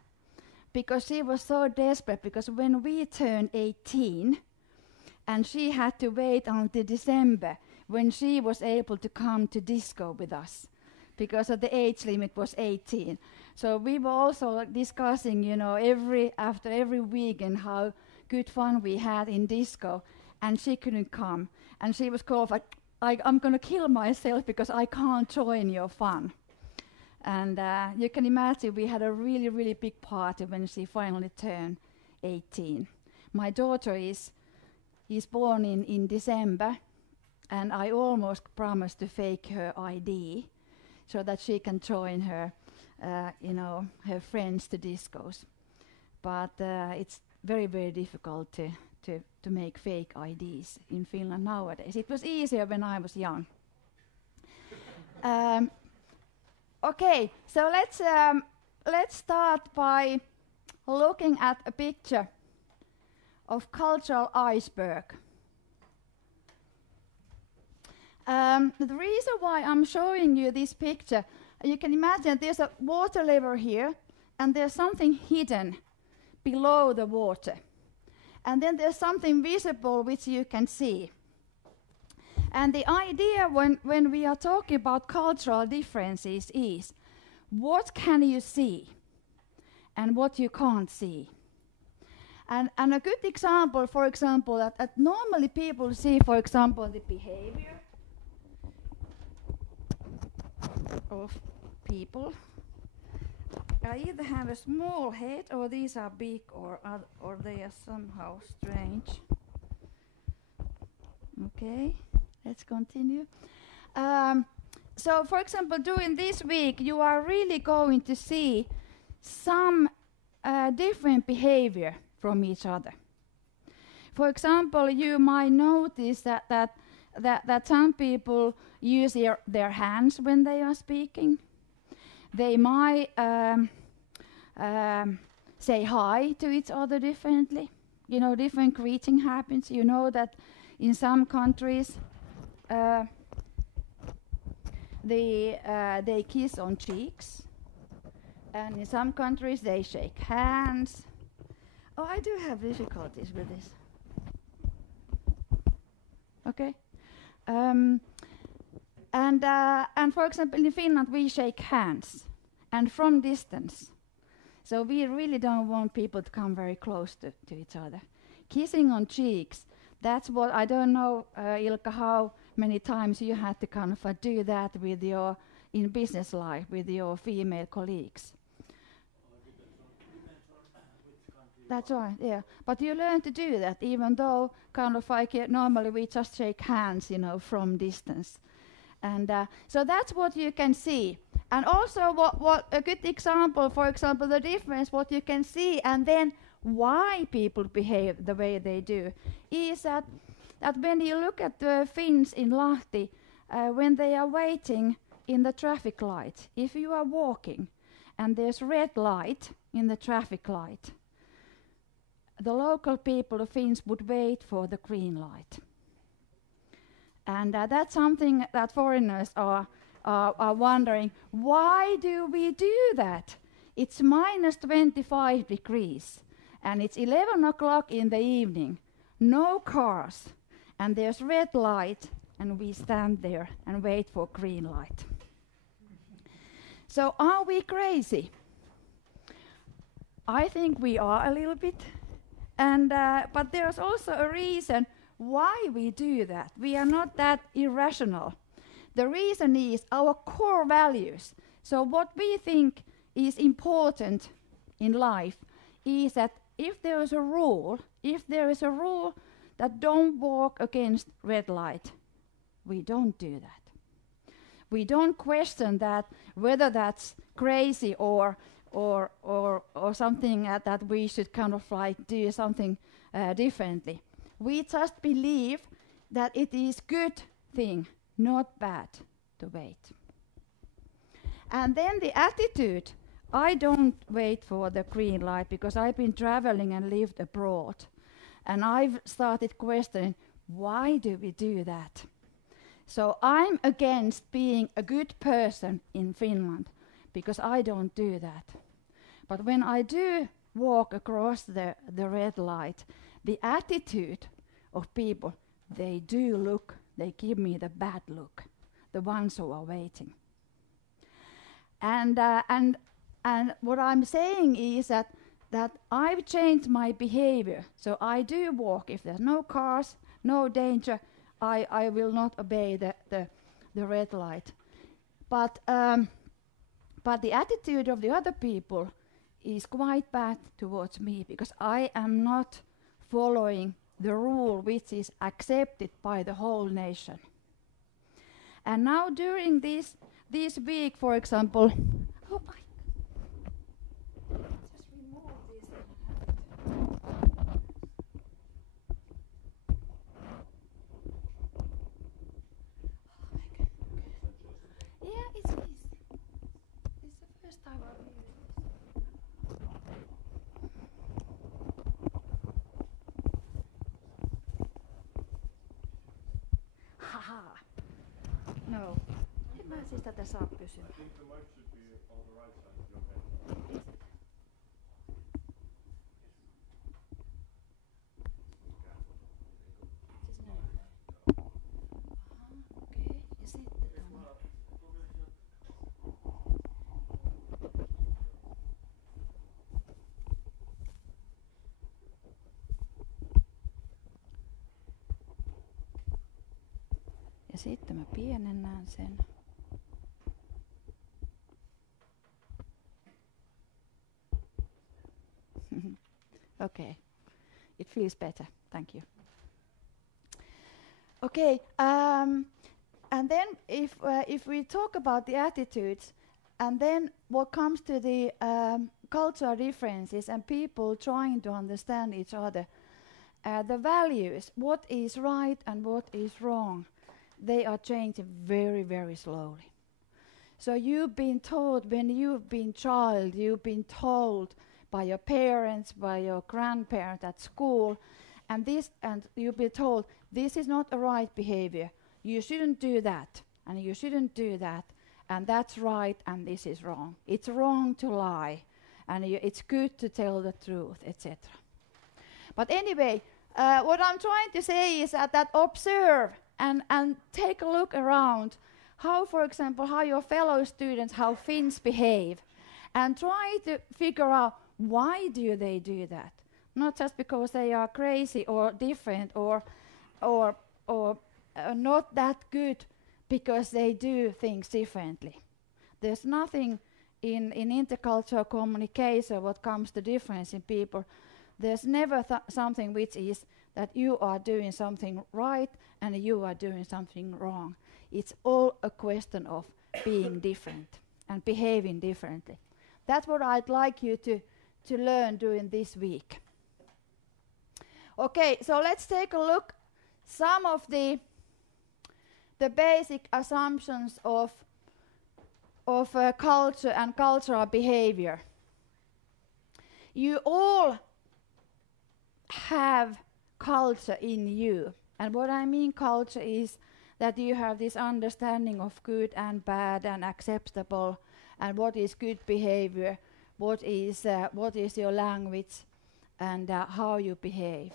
because she was so desperate, because when we turned 18 and she had to wait until December when she was able to come to disco with us, because of the age limit was 18. So we were also discussing, after every weekend how good fun we had in disco, and she couldn't come. And she was called I'm going to kill myself because I can't join your fun. And you can imagine we had a really, really big party when she finally turned 18. My daughter is born in December, and I almost promised to fake her ID so that she can join her friends to discos. But it's very, very difficult to make fake IDs in Finland nowadays. It was easier when I was young. Okay, so let's start by looking at a picture of cultural iceberg. The reason why I'm showing you this picture, you can imagine there's a water level here, and there's something hidden below the water. And then there's something visible which you can see. And the idea when we are talking about cultural differences is what can you see and what you can't see. And a good example, for example, that normally people see, for example, the behavior of people. I either have a small head, or these are big, or they are somehow strange. Okay, let's continue. So, for example, during this week, you are really going to see some different behavior from each other. For example, you might notice that some people use their hands when they are speaking. They might say hi to each other differently. Different greeting happens. You know that in some countries they kiss on cheeks, and in some countries they shake hands. Oh, I do have difficulties with this. Okay. And for example, in Finland we shake hands, and from distance. So we really don't want people to come very close to each other. Kissing on cheeks, that's what, I don't know, Ilkka, how many times you had to kind of do that with your, in business life, with your female colleagues. That's right, yeah. But you learn to do that, even though kind of like normally we just shake hands, you know, from distance. And so that's what you can see. And also what a good example, for example, the difference, what you can see, and then why people behave the way they do, is that when you look at the Finns in Lahti, when they are waiting in the traffic light, if you are walking and there's red light in the traffic light, the local people, the Finns, would wait for the green light. And that's something that foreigners are wondering, why do we do that? It's minus 25 degrees, and it's 11 o'clock in the evening, no cars, and there's red light, and we stand there and wait for green light. So are we crazy? I think we are a little bit, and but there's also a reason why we do that. We are not that irrational. The reason is our core values. So what we think is important in life is that if there is a rule that don't walk against red light, we don't do that. We don't question that, whether that's crazy or something that we should kind of like do something differently. We just believe that it is good thing, not bad, to wait. And then the attitude, I don't wait for the green light because I've been traveling and lived abroad. And I've started questioning, why do we do that? So I'm against being a good person in Finland because I don't do that. But when I do walk across the red light, the attitude of people, they give me the bad look, the ones who are waiting. And what I'm saying is that I've changed my behavior. So I do walk. If there's no cars, no danger, I will not obey the red light. But the attitude of the other people is quite bad towards me because I am not following the rule which is accepted by the whole nation. And now during this week, for example, just remove this and have it. Yeah, it's easy. It's the first time I've used this. Haha. No. En mä siis tätä saa pysymään. I think the mic should be on the right side of your head. Siis näin. Aha, okei. Ja sitten tämä. Ja sitten mä pienennän sen. Okay, it feels better. Thank you. Okay, and then if we talk about the attitudes, and then what comes to the cultural differences and people trying to understand each other, the values, what is right and what is wrong, they are changing very, very slowly. So you've been taught, when you've been child, you've been told by your parents, by your grandparents at school, and you've been told, this is not a right behavior. You shouldn't do that, and you shouldn't do that, and that's right, and this is wrong. It's wrong to lie, and it's good to tell the truth, etc. But anyway, what I'm trying to say is that observe and take a look around how, for example, how your fellow students, how Finns behave, and try to figure out why do they do that. Not just because they are crazy or different or not that good because they do things differently. There's nothing in intercultural communication what comes to difference in people. There's never something which is that you are doing something right and you are doing something wrong. It's all a question of being different and behaving differently. That's what I'd like you to learn during this week. Okay, so let's take a look some of the basic assumptions of culture and cultural behavior. You all have culture in you. And what I mean culture is that you have this understanding of good and bad and acceptable and what is good behavior, what is your language, and how you behave,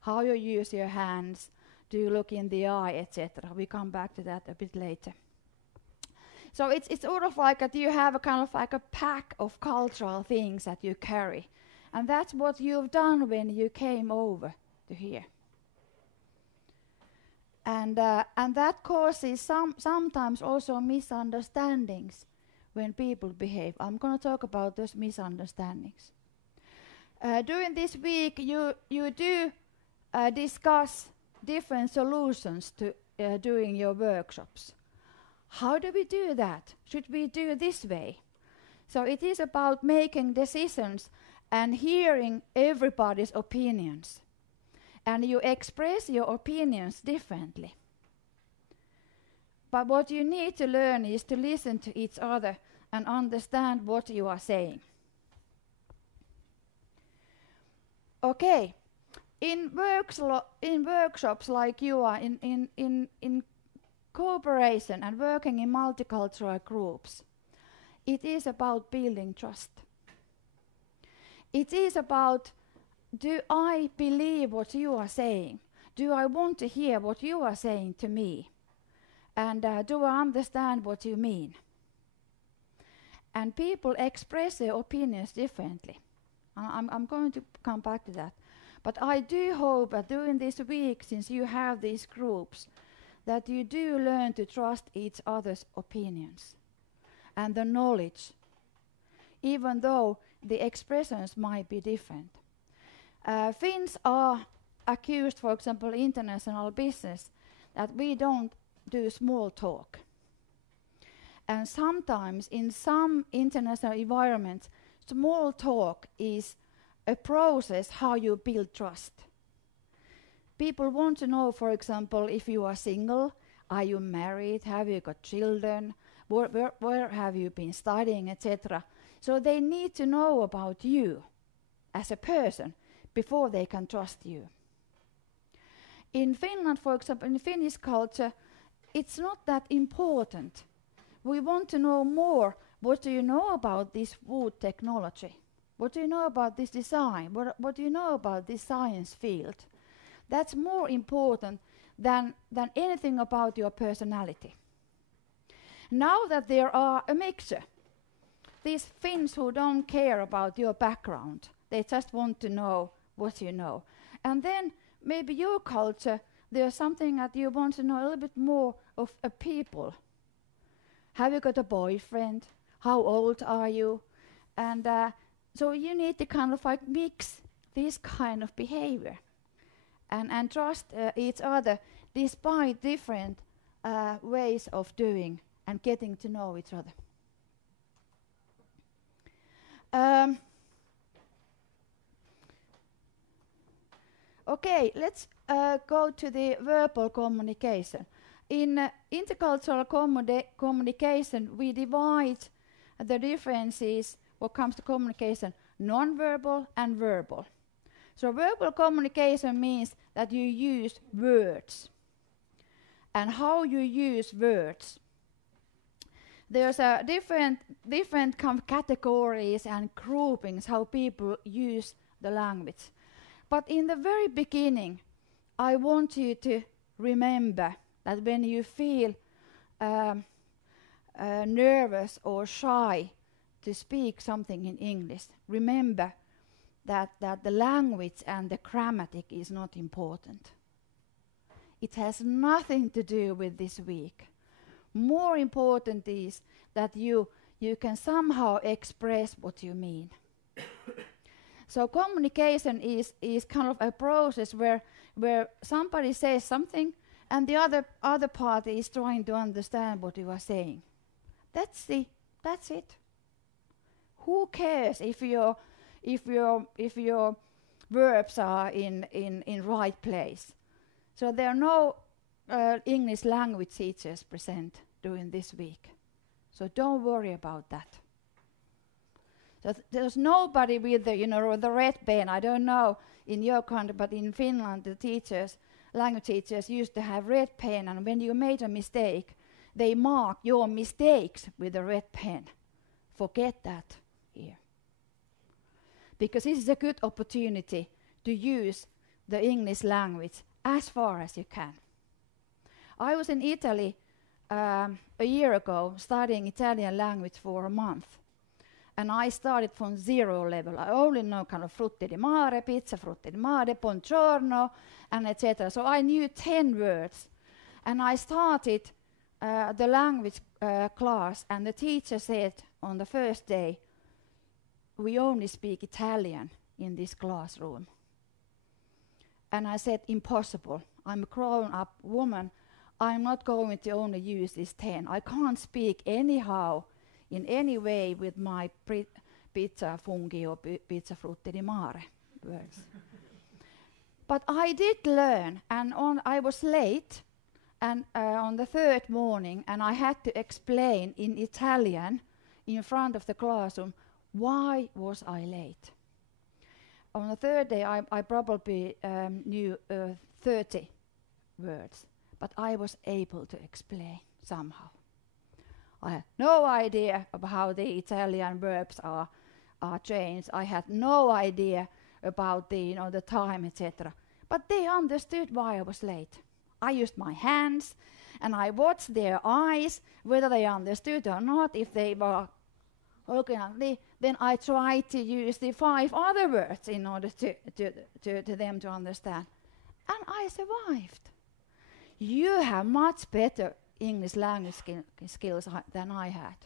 how you use your hands, do you look in the eye, etc. We come back to that a bit later. So it's sort of like that you have a kind of like a pack of cultural things that you carry. And that's what you've done when you came over to here. And that causes sometimes also misunderstandings when people behave. I'm going to talk about those misunderstandings. During this week, you do discuss different solutions to doing your workshops. How do we do that? Should we do this way? So it is about making decisions and hearing everybody's opinions. And you express your opinions differently. But what you need to learn is to listen to each other and understand what you are saying. Okay, in workshops like you are, in cooperation and working in multicultural groups, it is about building trust. It is about, do I believe what you are saying? Do I want to hear what you are saying to me? And do I understand what you mean? And people express their opinions differently. I'm going to come back to that. But I do hope that during this week, since you have these groups, that you do learn to trust each other's opinions and the knowledge, even though the expressions might be different. Finns are accused, for example, international business, that we don't do small talk. And sometimes in some international environments, small talk is a process how you build trust. People want to know, for example, if you are single, are you married, have you got children, where have you been studying, etc. So they need to know about you as a person before they can trust you. In Finland, for example, in Finnish culture, it's not that important. We want to know more. What do you know about this wood technology? What do you know about this design? What do you know about this science field? That's more important than anything about your personality. Now that there are a mixture, these Finns who don't care about your background, they just want to know what you know. And then maybe your culture, there's something that you want to know a little bit more of a people. Have you got a boyfriend? How old are you? And so you need to kind of like mix this kind of behavior and trust each other despite different ways of doing and getting to know each other. Okay, let's go to the verbal communication. In intercultural communication, we divide the differences what comes to communication, non-verbal and verbal. So verbal communication means that you use words. And how you use words. There's a different kind of categories and groupings how people use the language. But in the very beginning, I want you to remember that when you feel nervous or shy to speak something in English, remember that the language and the grammatic is not important. It has nothing to do with this week. More important is that you can somehow express what you mean. So communication is kind of a process where somebody says something and the other party is trying to understand what you are saying. That's it. Who cares if your verbs are in right place? So there are no English language teachers present during this week. So don't worry about that. So there's nobody with the red pen. I don't know in your country, but in Finland the language teachers used to have red pen, and when you made a mistake, they mark your mistakes with a red pen. Forget that here. Because this is a good opportunity to use the English language as far as you can. I was in Italy a year ago studying Italian language for a month. And I started from zero level. I only know kind of frutti di mare, pizza, frutti di mare, buongiorno, and etc. So I knew 10 words. And I started the language class, and the teacher said on the first day, we only speak Italian in this classroom. And I said, impossible. I'm a grown-up woman. I'm not going to only use this 10. I can't speak anyhow in any way with my pizza fungi or pizza frutti di mare words. But I did learn, and I was late, and on the third morning, and I had to explain in Italian in front of the classroom why was I late. On the third day, I probably knew 30 words, but I was able to explain somehow. I had no idea about how the Italian verbs are changed. I had no idea about the time, etc. But they understood why I was late. I used my hands, and I watched their eyes, whether they understood or not. If they were looking at me, then I tried to use the 5 other words in order to them to understand. And I survived. You have much better English language skills than I had.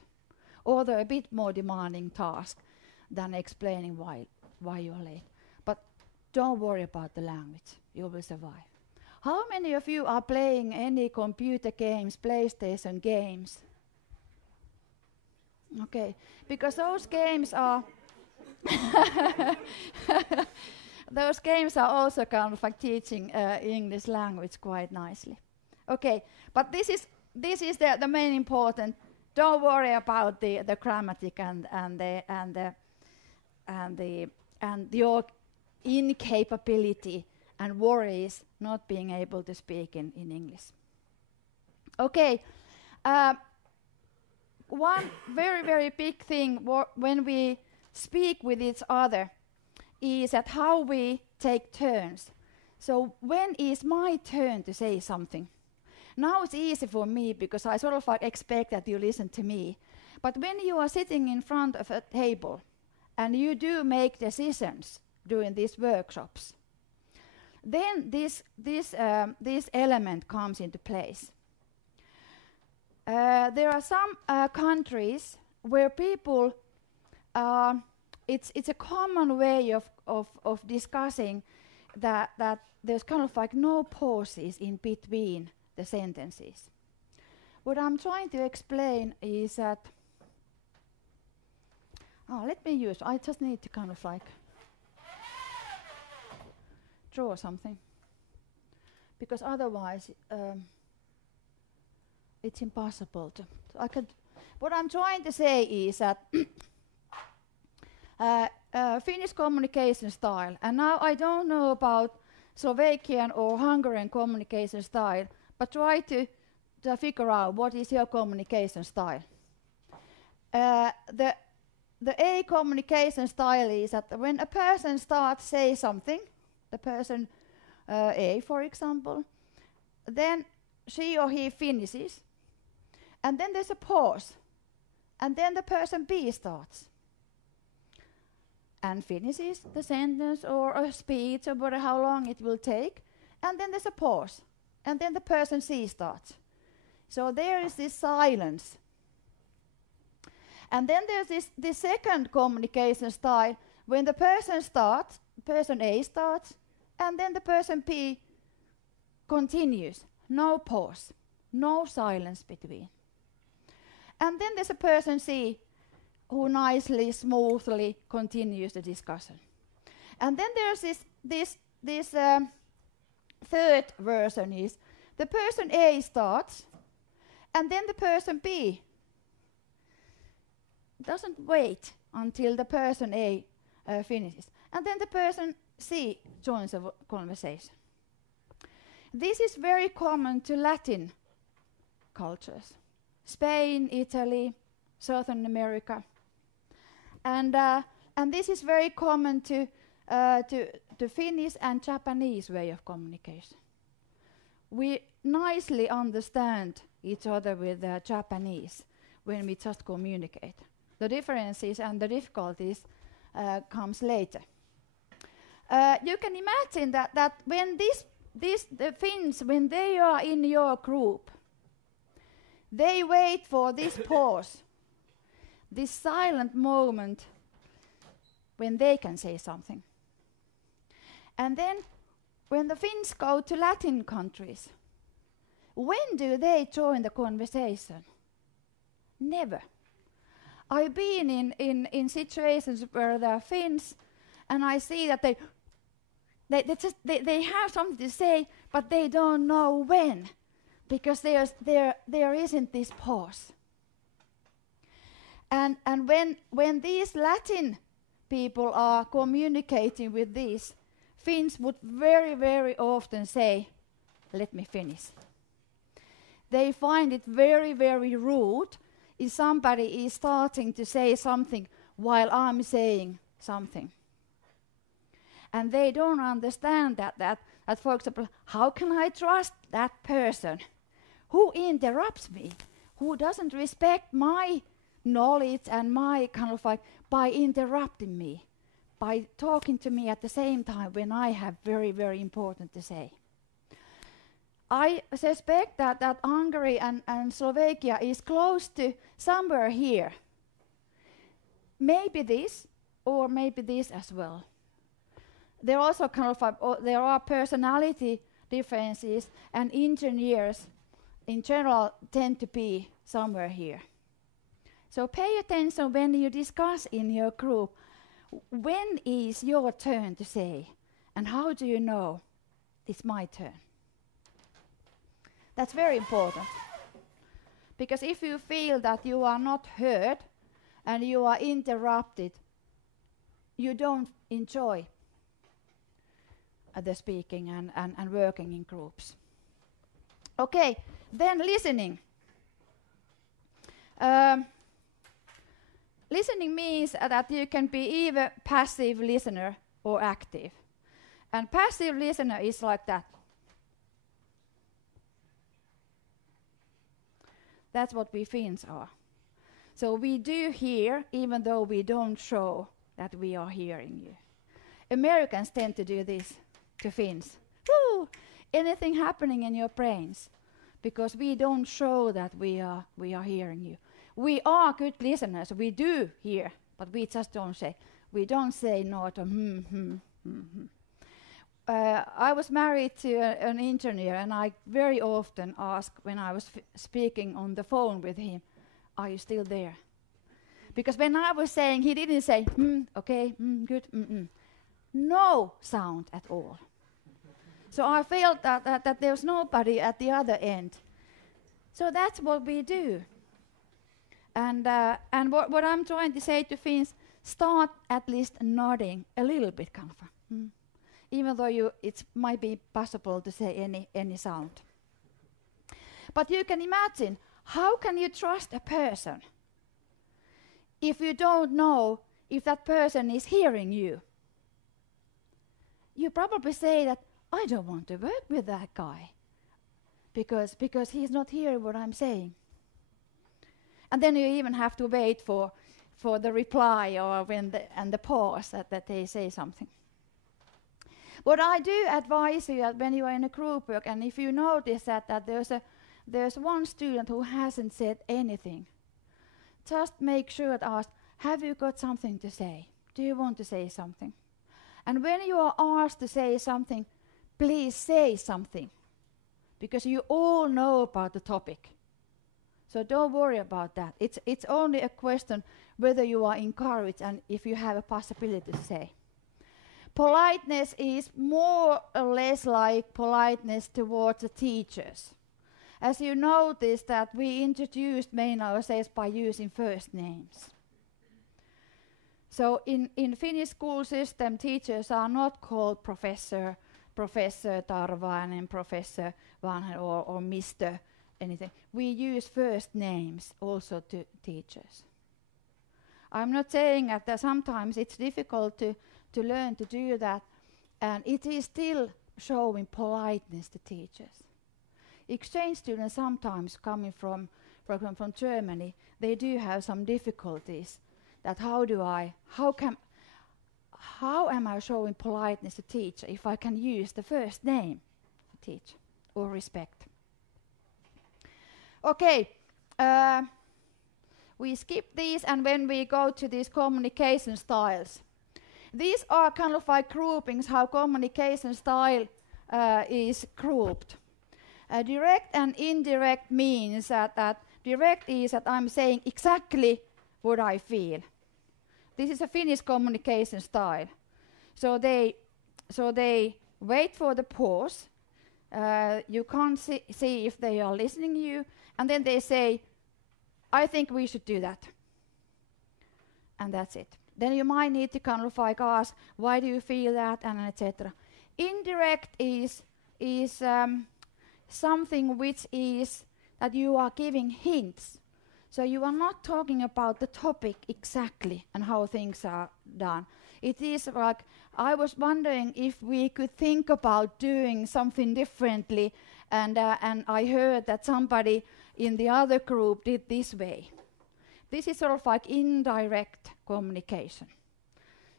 Although a bit more demanding task than explaining why you're late. But don't worry about the language. You will survive. How many of you are playing any computer games, PlayStation games? Okay, because those games are those games are also kind of like teaching English language quite nicely. Okay, but this is the main important. Don't worry about the grammatic and your incapability and worries not being able to speak in English. Okay, one very, very big thing when we speak with each other is at how we take turns. So when is my turn to say something? Now it's easy for me because I sort of like expect that you listen to me. But when you are sitting in front of a table and you do make decisions during these workshops, then this element comes into place. There are some countries where people, it's a common way of discussing that there's kind of like no pauses in between the sentences. What I'm trying to explain is that, I just need to kind of like draw something, because otherwise it's impossible to. What I'm trying to say is that Finnish communication style, and now I don't know about Slovakian or Hungarian communication style, but try to figure out what is your communication style. The A communication style is that when a person starts say something, the person A, for example. Then she or he finishes, and then there's a pause, and then the person B starts and finishes the sentence or a speech or whatever, how long it will take, and then there's a pause, and then the person C starts. So there is this silence. And then there's this second communication style when the person starts, person A starts, and then the person B continues. No pause, no silence between. And then there's a person C who nicely, smoothly continues the discussion. And then there's this third version is the person A starts, and then the person B doesn't wait until the person A finishes. And then the person C joins the conversation. This is very common to Latin cultures. Spain, Italy, Southern America. And this is very common to Finnish and Japanese way of communication. We nicely understand each other with Japanese when we just communicate. The differences and the difficulties comes later. You can imagine that when the Finns, when they are in your group, they wait for this pause, this silent moment when they can say something. And then when the Finns go to Latin countries, when do they join the conversation? Never. I've been in situations where there are Finns, and I see that they have something to say, but they don't know when, because there isn't this pause. And when these Latin people are communicating with these, Finns would very, very often say, "Let me finish." They find it very, very rude if somebody is starting to say something while I'm saying something. And they don't understand that for example, how can I trust that person who interrupts me, who doesn't respect my knowledge and my kind of like by interrupting me, by talking to me at the same time when I have very, very important to say. I suspect that Hungary and Slovakia is close to somewhere here. Maybe this, or maybe this as well. There also kind of there are personality differences, and engineers in general tend to be somewhere here. So pay attention when you discuss in your group, when is your turn to say, and how do you know it's my turn? That's very important. Because if you feel that you are not heard and you are interrupted, you don't enjoy the speaking and working in groups. Okay, then listening. Listening means that you can be either passive listener or active. And passive listener is like that. That's what we Finns are. So we do hear, even though we don't show that we are hearing you. Americans tend to do this to Finns. Woo! Anything happening in your brains, because we don't show that we are hearing you. We are good listeners. We do hear, but we just don't say. We don't say no to I was married to an engineer, and I very often asked when I was speaking on the phone with him, "Are you still there?" Because when I was saying, he didn't say, okay, good, no sound at all. So I felt that there was nobody at the other end. So that's what we do. And what I'm trying to say to Finns, start at least nodding a little bit, kind of. Even though it might be possible to say any sound. But you can imagine, how can you trust a person if you don't know if that person is hearing you? you probably say that I don't want to work with that guy because he's not hearing what I'm saying. And then you even have to wait for the reply or and the pause that they say something. What I do advise you that when you are in a group work, and if you notice that there's one student who hasn't said anything, just make sure to ask, have you got something to say? Do you want to say something? And when you are asked to say something, please say something, because you all know about the topic. So don't worry about that. It's only a question whether you are encouraged and if you have a possibility to say. Politeness is more or less like politeness towards the teachers. As you notice that we introduced main ourselves by using first names. So in Finnish school system, teachers are not called Professor Tarvainen, Professor Vanhen or Mr. anything. We use first names also to teachers. I'm not saying that sometimes it's difficult to learn to do that, and it is still showing politeness to teachers. Exchange students sometimes coming from, for example, from Germany, they do have some difficulties. That how am I showing politeness to teacher if I can use the first name to teach or respect? Okay, we skip these, and when we go to these communication styles, these are kind of like groupings how communication style is grouped. Direct and indirect means that direct is that I'm saying exactly what I feel. This is a Finnish communication style. So they wait for the pause. You can't see if they are listening to you, and then they say, I think we should do that. And that's it. Then you might need to kind of like ask, why do you feel that, and etc. Indirect is something which is that you are giving hints. So you are not talking about the topic exactly and how things are done. It is like, I was wondering if we could think about doing something differently, and I heard that somebody in the other group did this way. This is sort of like indirect communication.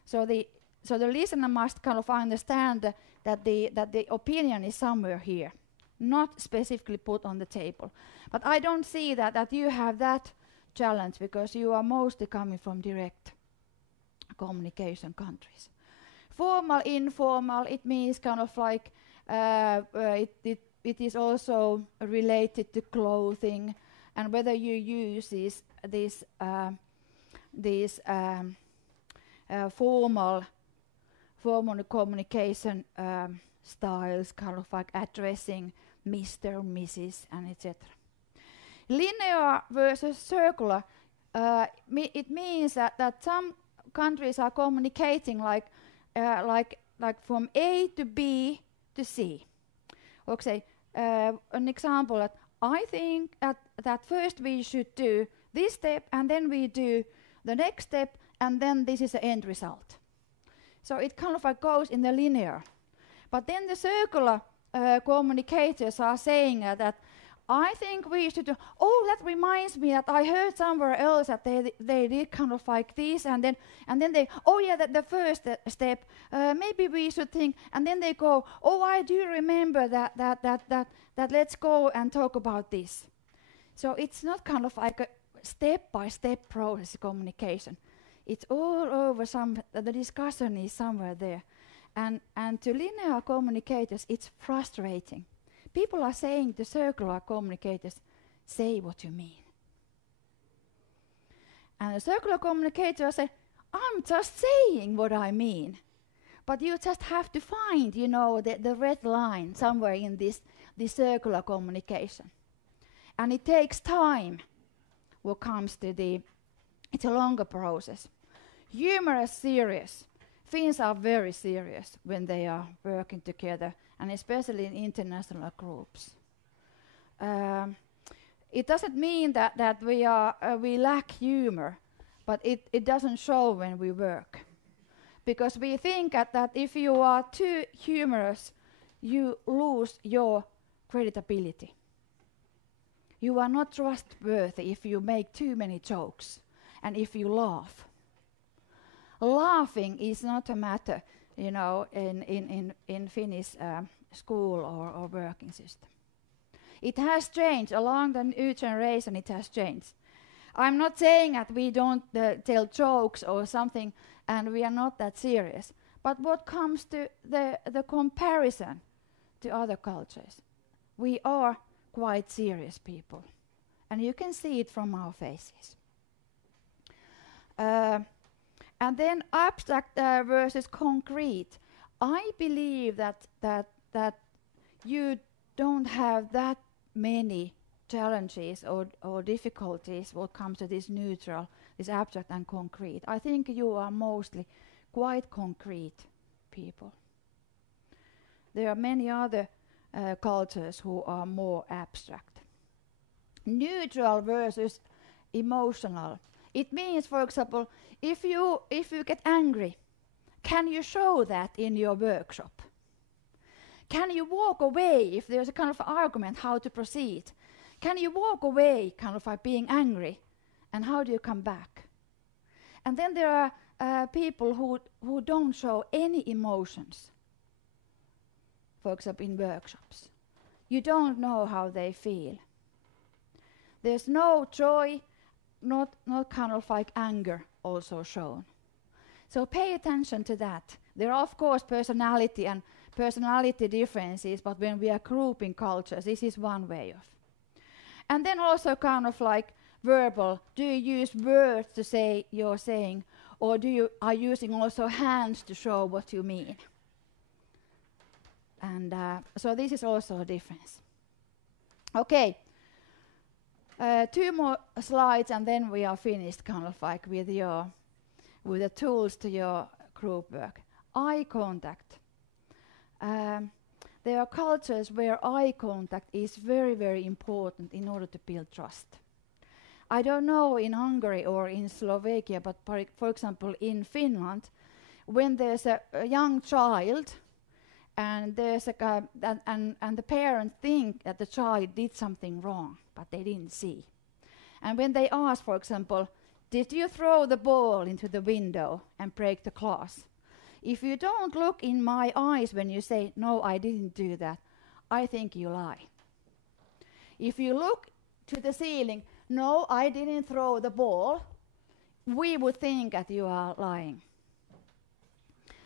So the listener must kind of understand that the opinion is somewhere here, not specifically put on the table. But I don't see that you have that challenge because you are mostly coming from direct communication countries. Formal, informal, it means kind of like it is also related to clothing, and whether you use these formal communication styles, kind of like addressing Mr., Mrs., and etc. Linear versus circular, it means that some countries are communicating like from A to B to C. Okay, an example that I think that first we should do this step, and then we do the next step, and then this is the end result. So it kind of like goes in the linear. But then the circular communicators are saying that I think we should do, that reminds me that I heard somewhere else that they did kind of like this, and then they, the first step, maybe we should think, and then they go, I do remember that let's go and talk about this. So it's not kind of like a step-by-step process communication. It's all over the discussion is somewhere there. And to linear communicators, it's frustrating. People are saying to circular communicators, say what you mean. And the circular communicators say, I'm just saying what I mean. But you just have to find, the red line somewhere in this circular communication. And it takes time what comes to it's a longer process. Humorous, serious. Finns are very serious when they are working together, and especially in international groups. It doesn't mean that we lack humor, but it doesn't show when we work. because we think that if you are too humorous, you lose your credibility. You are not trustworthy if you make too many jokes and if you laugh. Laughing is not a matter, you know, in Finnish school or working system. It has changed along the new generation. It has changed. I'm not saying that we don't tell jokes or something, and we are not that serious. But what comes to the comparison to other cultures, we are quite serious people, and you can see it from our faces. And then abstract versus concrete. I believe that you don't have that many challenges or difficulties when it comes to this neutral, this abstract and concrete. I think you are mostly quite concrete people. There are many other cultures who are more abstract. Neutral versus emotional. It means, for example, if you get angry, can you show that in your workshop? Can you walk away if there's a kind of argument how to proceed? Can you walk away kind of by being angry? And how do you come back? And then there are people who don't show any emotions. For example, in workshops. You don't know how they feel. There's no joy, not kind of like anger also shown. So pay attention to that. There are, of course, personality differences, but when we are grouping cultures, this is one way of. And then also kind of like verbal. Do you use words to say you're saying, or are you using also hands to show what you mean? And so this is also a difference. Okay. 2 more slides and then we are finished kind of like with the tools to your group work. Eye contact. There are cultures where eye contact is very, very important in order to build trust. I don't know in Hungary or in Slovakia, but for example in Finland, when there's a young child and there's and the parents think that the child did something wrong, but they didn't see. And when they ask, for example, did you throw the ball into the window and break the glass? If you don't look in my eyes when you say, no, I didn't do that, I think you lie. If you look to the ceiling, no, I didn't throw the ball, we would think that you are lying.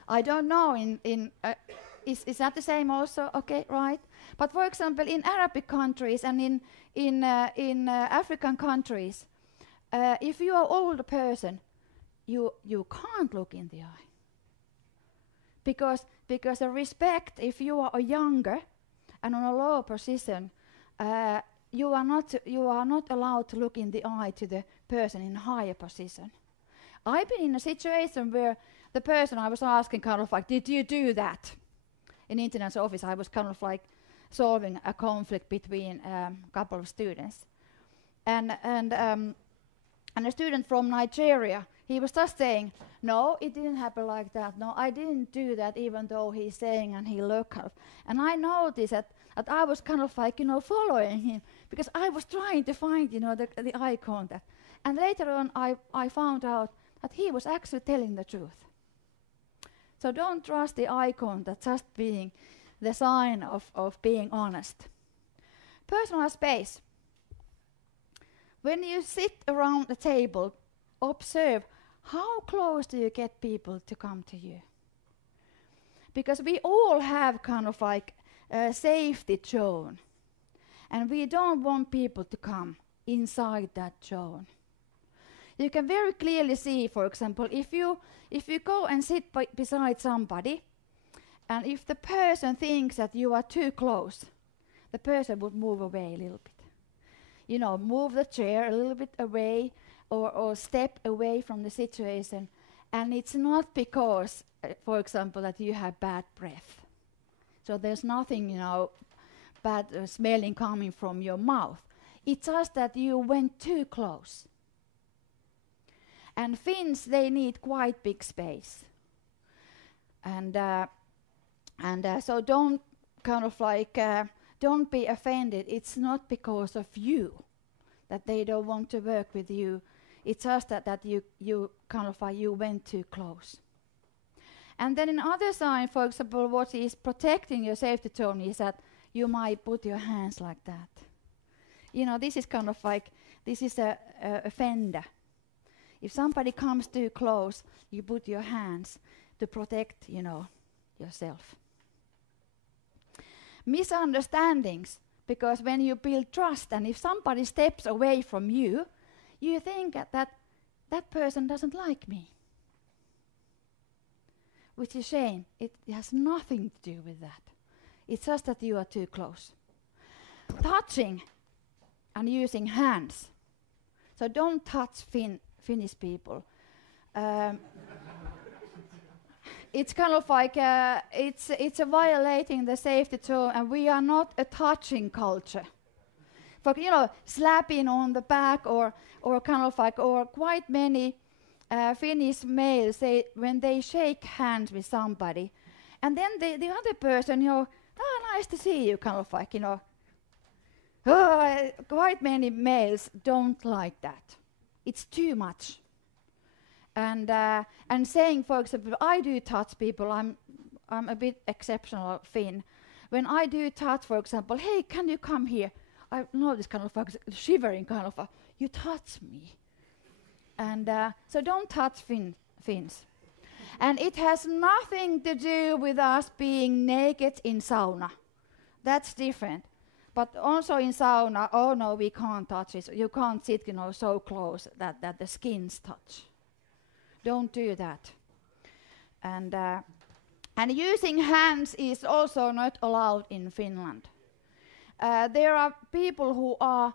I don't know, is that the same also? Okay, right. But for example, in Arabic countries and in African countries, if you are an older person, you can't look in the eye. Because the respect, if you are a younger and on a lower position, you are not allowed to look in the eye to the person in a higher position. I've been in a situation where the person I was asking kind of like, did you do that? In internet's office, I was kind of like solving a conflict between a couple of students. And a student from Nigeria, he was just saying, no, it didn't happen like that. No, I didn't do that, even though he's saying and he looked up. And I noticed that I was kind of like, following him because I was trying to find, the eye contact. And later on, I found out that he was actually telling the truth. So don't trust the eye contact just being the sign of being honest. Personal space. When you sit around the table, observe how close do you get people to come to you. Because we all have kind of like a safety zone. And we don't want people to come inside that zone. You can very clearly see, for example, if you go and sit beside somebody, and if the person thinks that you are too close, the person would move away a little bit. Move the chair a little bit away or step away from the situation. And it's not because, for example, that you have bad breath. So there's nothing, bad smelling coming from your mouth. It's just that you went too close. And Finns, they need quite big space. and so don't kind of like don't be offended. It's not because of you that they don't want to work with you. It's just that you kind of like you went too close. And then in other sign, for example, what is protecting your safety zone is that you might put your hands like that. You know, this is kind of like, this is a fender. If somebody comes too close, you put your hands to protect, you know, yourself. Misunderstandings, because when you build trust and if somebody steps away from you, you think that person doesn't like me. Which is a shame. It has nothing to do with that. It's just that you are too close. Touching and using hands. So don't touch Finnish people. It's kind of like it's a violating the safety zone, and we are not a touching culture. For slapping on the back or kind of like, or quite many Finnish males, when they shake hands with somebody, and then the other person, nice to see you, kind of like, quite many males don't like that. It's too much. And saying, for example, I do touch people. I'm a bit exceptional Finn. When I do touch, for example, hey, can you come here? I know this kind of like shivering kind of, you touch me. And so don't touch Finns. And it has nothing to do with us being naked in sauna. That's different. But also in sauna, oh no, we can't touch it. You can't sit, so close that the skins touch. Don't do that. And using hands is also not allowed in Finland. There are people who are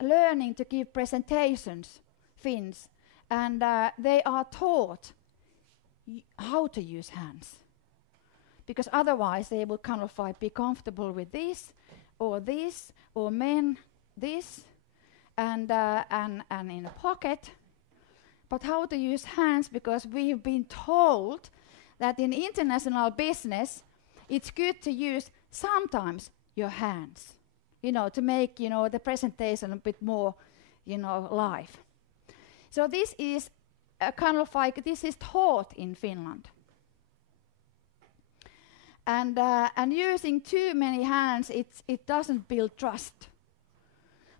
learning to give presentations, Finns, and they are taught how to use hands. Because otherwise they would kind of like be comfortable with this, or men this, and in a pocket. But how to use hands, because we've been told that in international business, it's good to use sometimes your hands, to make, the presentation a bit more, live. So this is kind of like, this is taught in Finland. And using too many hands, it doesn't build trust.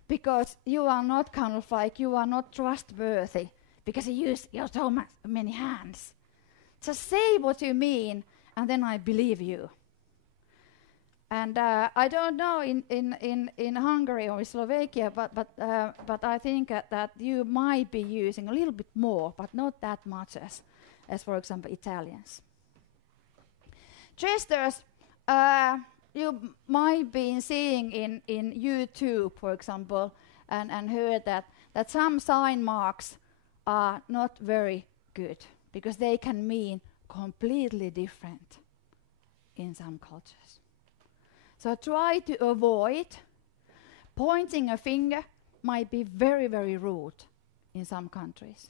Because you are not kind of like, you are not trustworthy. Because you use so many hands. Just say what you mean, and then I believe you. And I don't know in Hungary or in Slovakia, but I think that you might be using a little bit more, but not that much as for example, Italians. Gestures, you might be seeing in YouTube, for example, and heard that some sign marks are not very good, because they can mean completely different in some cultures. So try to avoid pointing a finger. Might be very, very rude in some countries.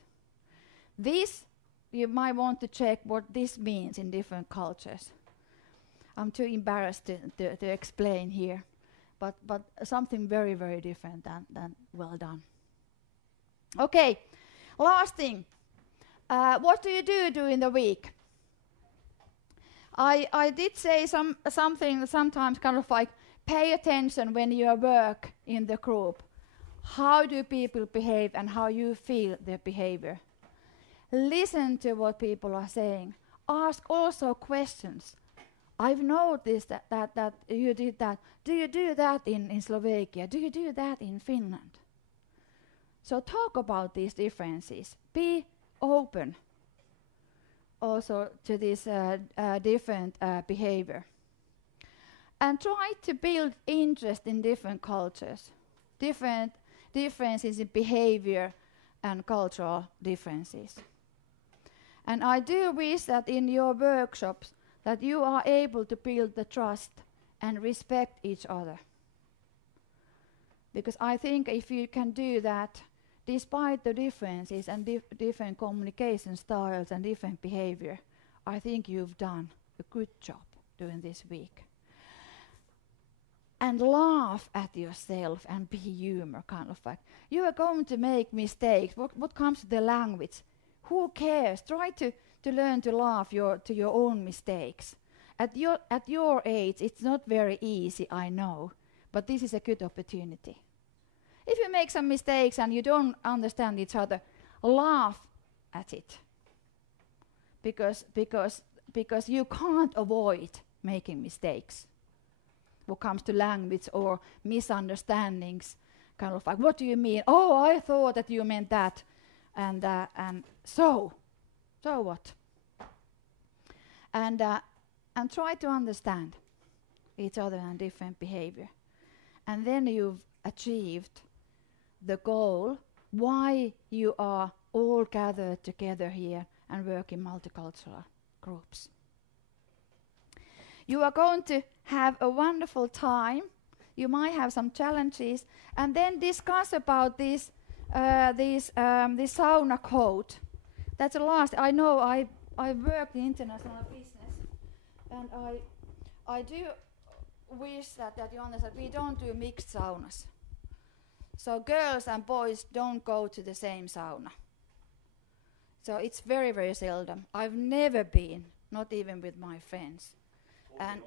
This, you might want to check what this means in different cultures. I'm too embarrassed to explain here, but something very, very different than well done. Okay. Last thing, what do you do during the week? I did say something sometimes kind of like pay attention when you work in the group. How do people behave and how you feel their behavior? Listen to what people are saying. Ask also questions. I've noticed that you did that. Do you do that in Slovakia? Do you do that in Finland? So talk about these differences. Be open also to this different behavior. And try to build interest in different cultures, different differences in behavior and cultural differences. And I do wish that in your workshops that you are able to build the trust and respect each other. Because I think if you can do that, despite the differences and different communication styles and different behavior, I think you've done a good job during this week. And laugh at yourself and be humor, kind of like. You are going to make mistakes. What comes to the language? Who cares? Try to learn to laugh to your own mistakes. At your age, it's not very easy, I know, but this is a good opportunity. If you make some mistakes and you don't understand each other, laugh at it. Because you can't avoid making mistakes. What comes to language or misunderstandings, kind of like, what do you mean? Oh, I thought that you meant that, and so what? And try to understand each other and different behavior, and then you've achieved the goal. Why you are all gathered together here and work in multicultural groups. You are going to have a wonderful time. You might have some challenges, and then discuss about this sauna code. That's the last. I know I worked in international business, and I do wish that you understand we don't do mixed saunas. So girls and boys don't go to the same sauna. So it's very, very seldom. I've never been, not even with my friends. And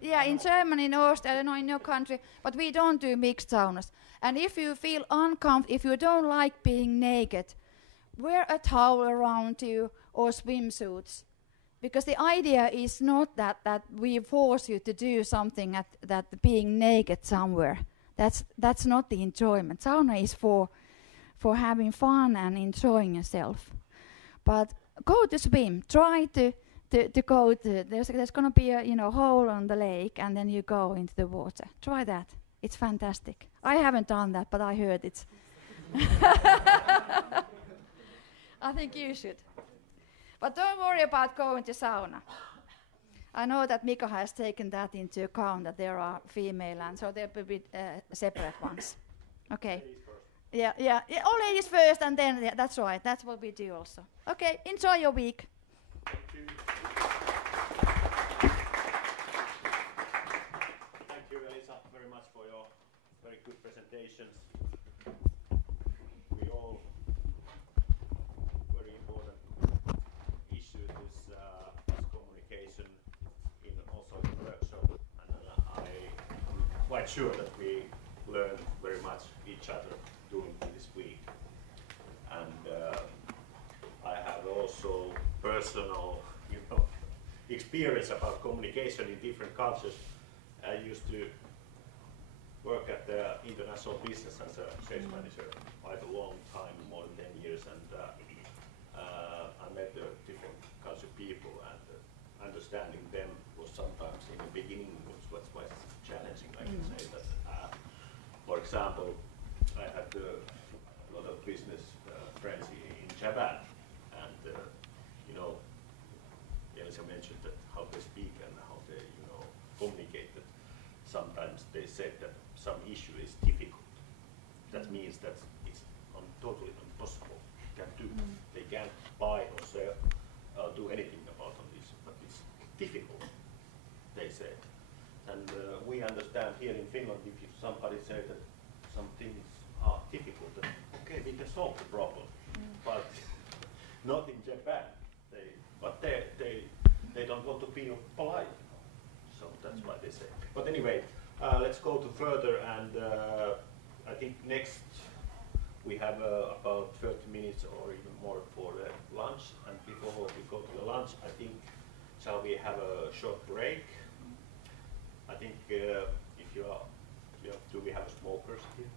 yeah, in Germany, in Austria, I don't know in your country, but we don't do mixed saunas. And if you feel uncomfortable, if you don't like being naked, wear a towel around you or swimsuits. Because the idea is not that we force you to do something that being naked somewhere. That's not the enjoyment. Sauna is for having fun and enjoying yourself. But go to swim. Try to go to. There's going to be a hole on the lake, and then you go into the water. Try that. It's fantastic. I haven't done that, but I heard it. I think you should. But don't worry about going to sauna. I know that Mika has taken that into account, that there are female, and so there will be separate ones. Okay. Yeah. All ladies first, and then that's right. That's what we do also. Okay. Enjoy your week. Thank you. Thank you, Elisa, very much for your very good presentations. We all very important issue this communication in also in the workshop, and I'm quite sure that we learned very much each other during this week. And I have also personal, experience about communication in different cultures. I used to work at the international business as a sales manager quite a long time, more than 10 years, and I met the different culture people, and understanding them was sometimes in the beginning was quite challenging. I can say that. For example, I had a lot of business friends in Japan, and Elisa mentioned that how they speak and how they communicate. That sometimes they said that some issue is difficult. That means that it's totally impossible. They can't buy or sell, do anything about on this, but it's difficult, they say. And we understand here in Finland, if somebody says that some things are difficult, then okay, we can solve the problem. But not in Japan. They don't want to be polite, so that's why they say. But anyway, let's go to further, and I think next we have about 30 minutes or even more for the lunch. And before we go to the lunch, I think shall we have a short break? I think do we have smokers here?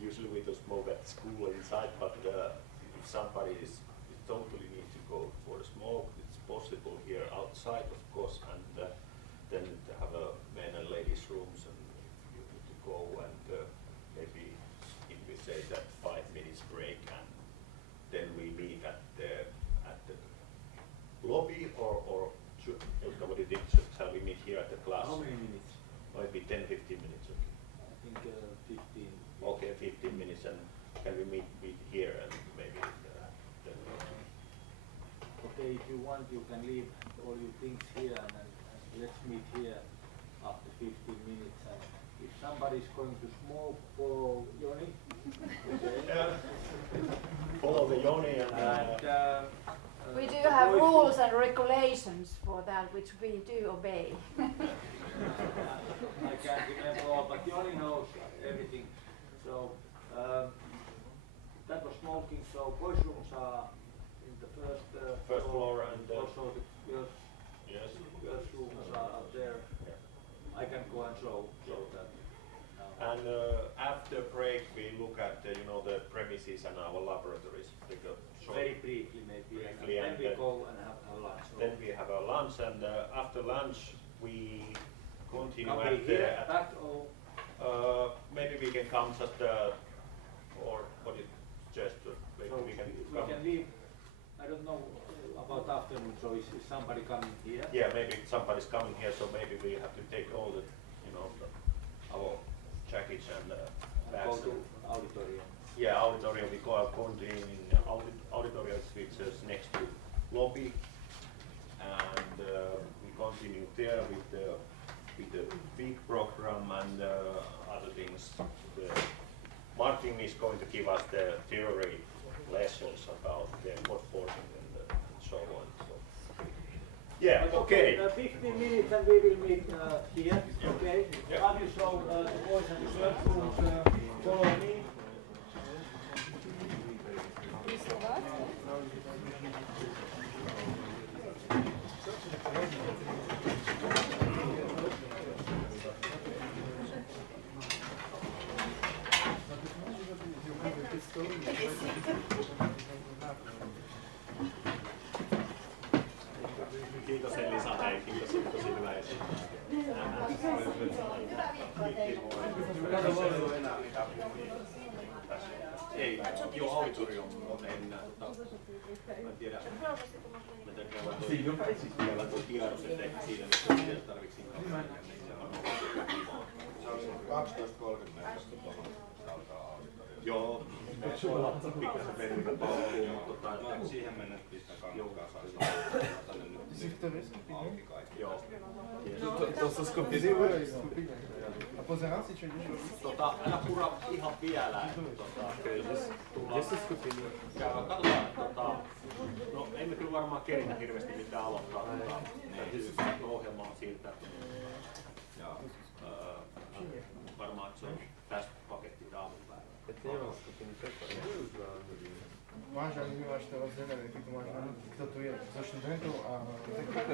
Usually we don't smoke at school inside, but if somebody is totally need to go for a smoke, it's possible here outside, of course, and then to have a men and ladies rooms, and you need to go, and maybe if we say that 5 minutes break, and then we meet at the lobby, or shall we meet here at the class? How many minutes? Maybe 10-15 minutes. Okay. I think 15. Okay, 15 minutes, and can we meet here and maybe then. Okay, if you want can leave all your things here and let's meet here after 15 minutes. And if somebody is going to smoke, follow Joni. Okay. Follow the Joni we do have rules and regulations for that, which we do obey. I can't remember all, but Joni knows everything. So that was smoking. So boys' rooms are in the first floor, and also the girls' rooms are up there. Yeah. I can go and show that. And after break, we look at the premises and our laboratories. Very briefly, maybe. Briefly, and then we go and have lunch. Then we have a lunch, and after lunch we continue Come at here back, or maybe we can come just or what do you suggest? Maybe so we can we come. can leave. I don't know about afternoon. So is somebody coming here? Yeah, maybe somebody's coming here. So maybe we have to take all the our jackets and bags. Go to auditorium. Yeah, auditorium. We go continue in auditorium, which is next to lobby, and we continue there with the big program and other things. Martin is going to give us the theory lessons about the phosphorus and so on. So, yeah, okay. 15 minutes and we will meet here. Okay. Yeah. Have you show the boys and the girls rooms? Follow me. Kiitos Elisa, hei, kiitos tosi hyvä esitys. Ei, joo, auditorium on enää, mä en tiedä. Mä käydään tuon kierros, että ehkä siinä nyt tarvitsi se on 12.30 tuohon alkaa auditorium. Joo, pikkasen venytä paukuun, mutta siihen mennä pistää kannattaa saada tänne nyt auki kaikki. Joo. Tuossa skupiny bude skupiny. A pozerám si, čo ideš. Älä pura ihan vielä. Missä skupiny? Katsotaan, no emme kyllä varmaan keritä hirveästi mitään aloittaa. Täytyy ohjelmaa siirtää. Ja varmaan se on tästä paketti aamupäivä. Máš ani nemáš to rozdelené, ty to máš, kto tu je zo študentov a tak.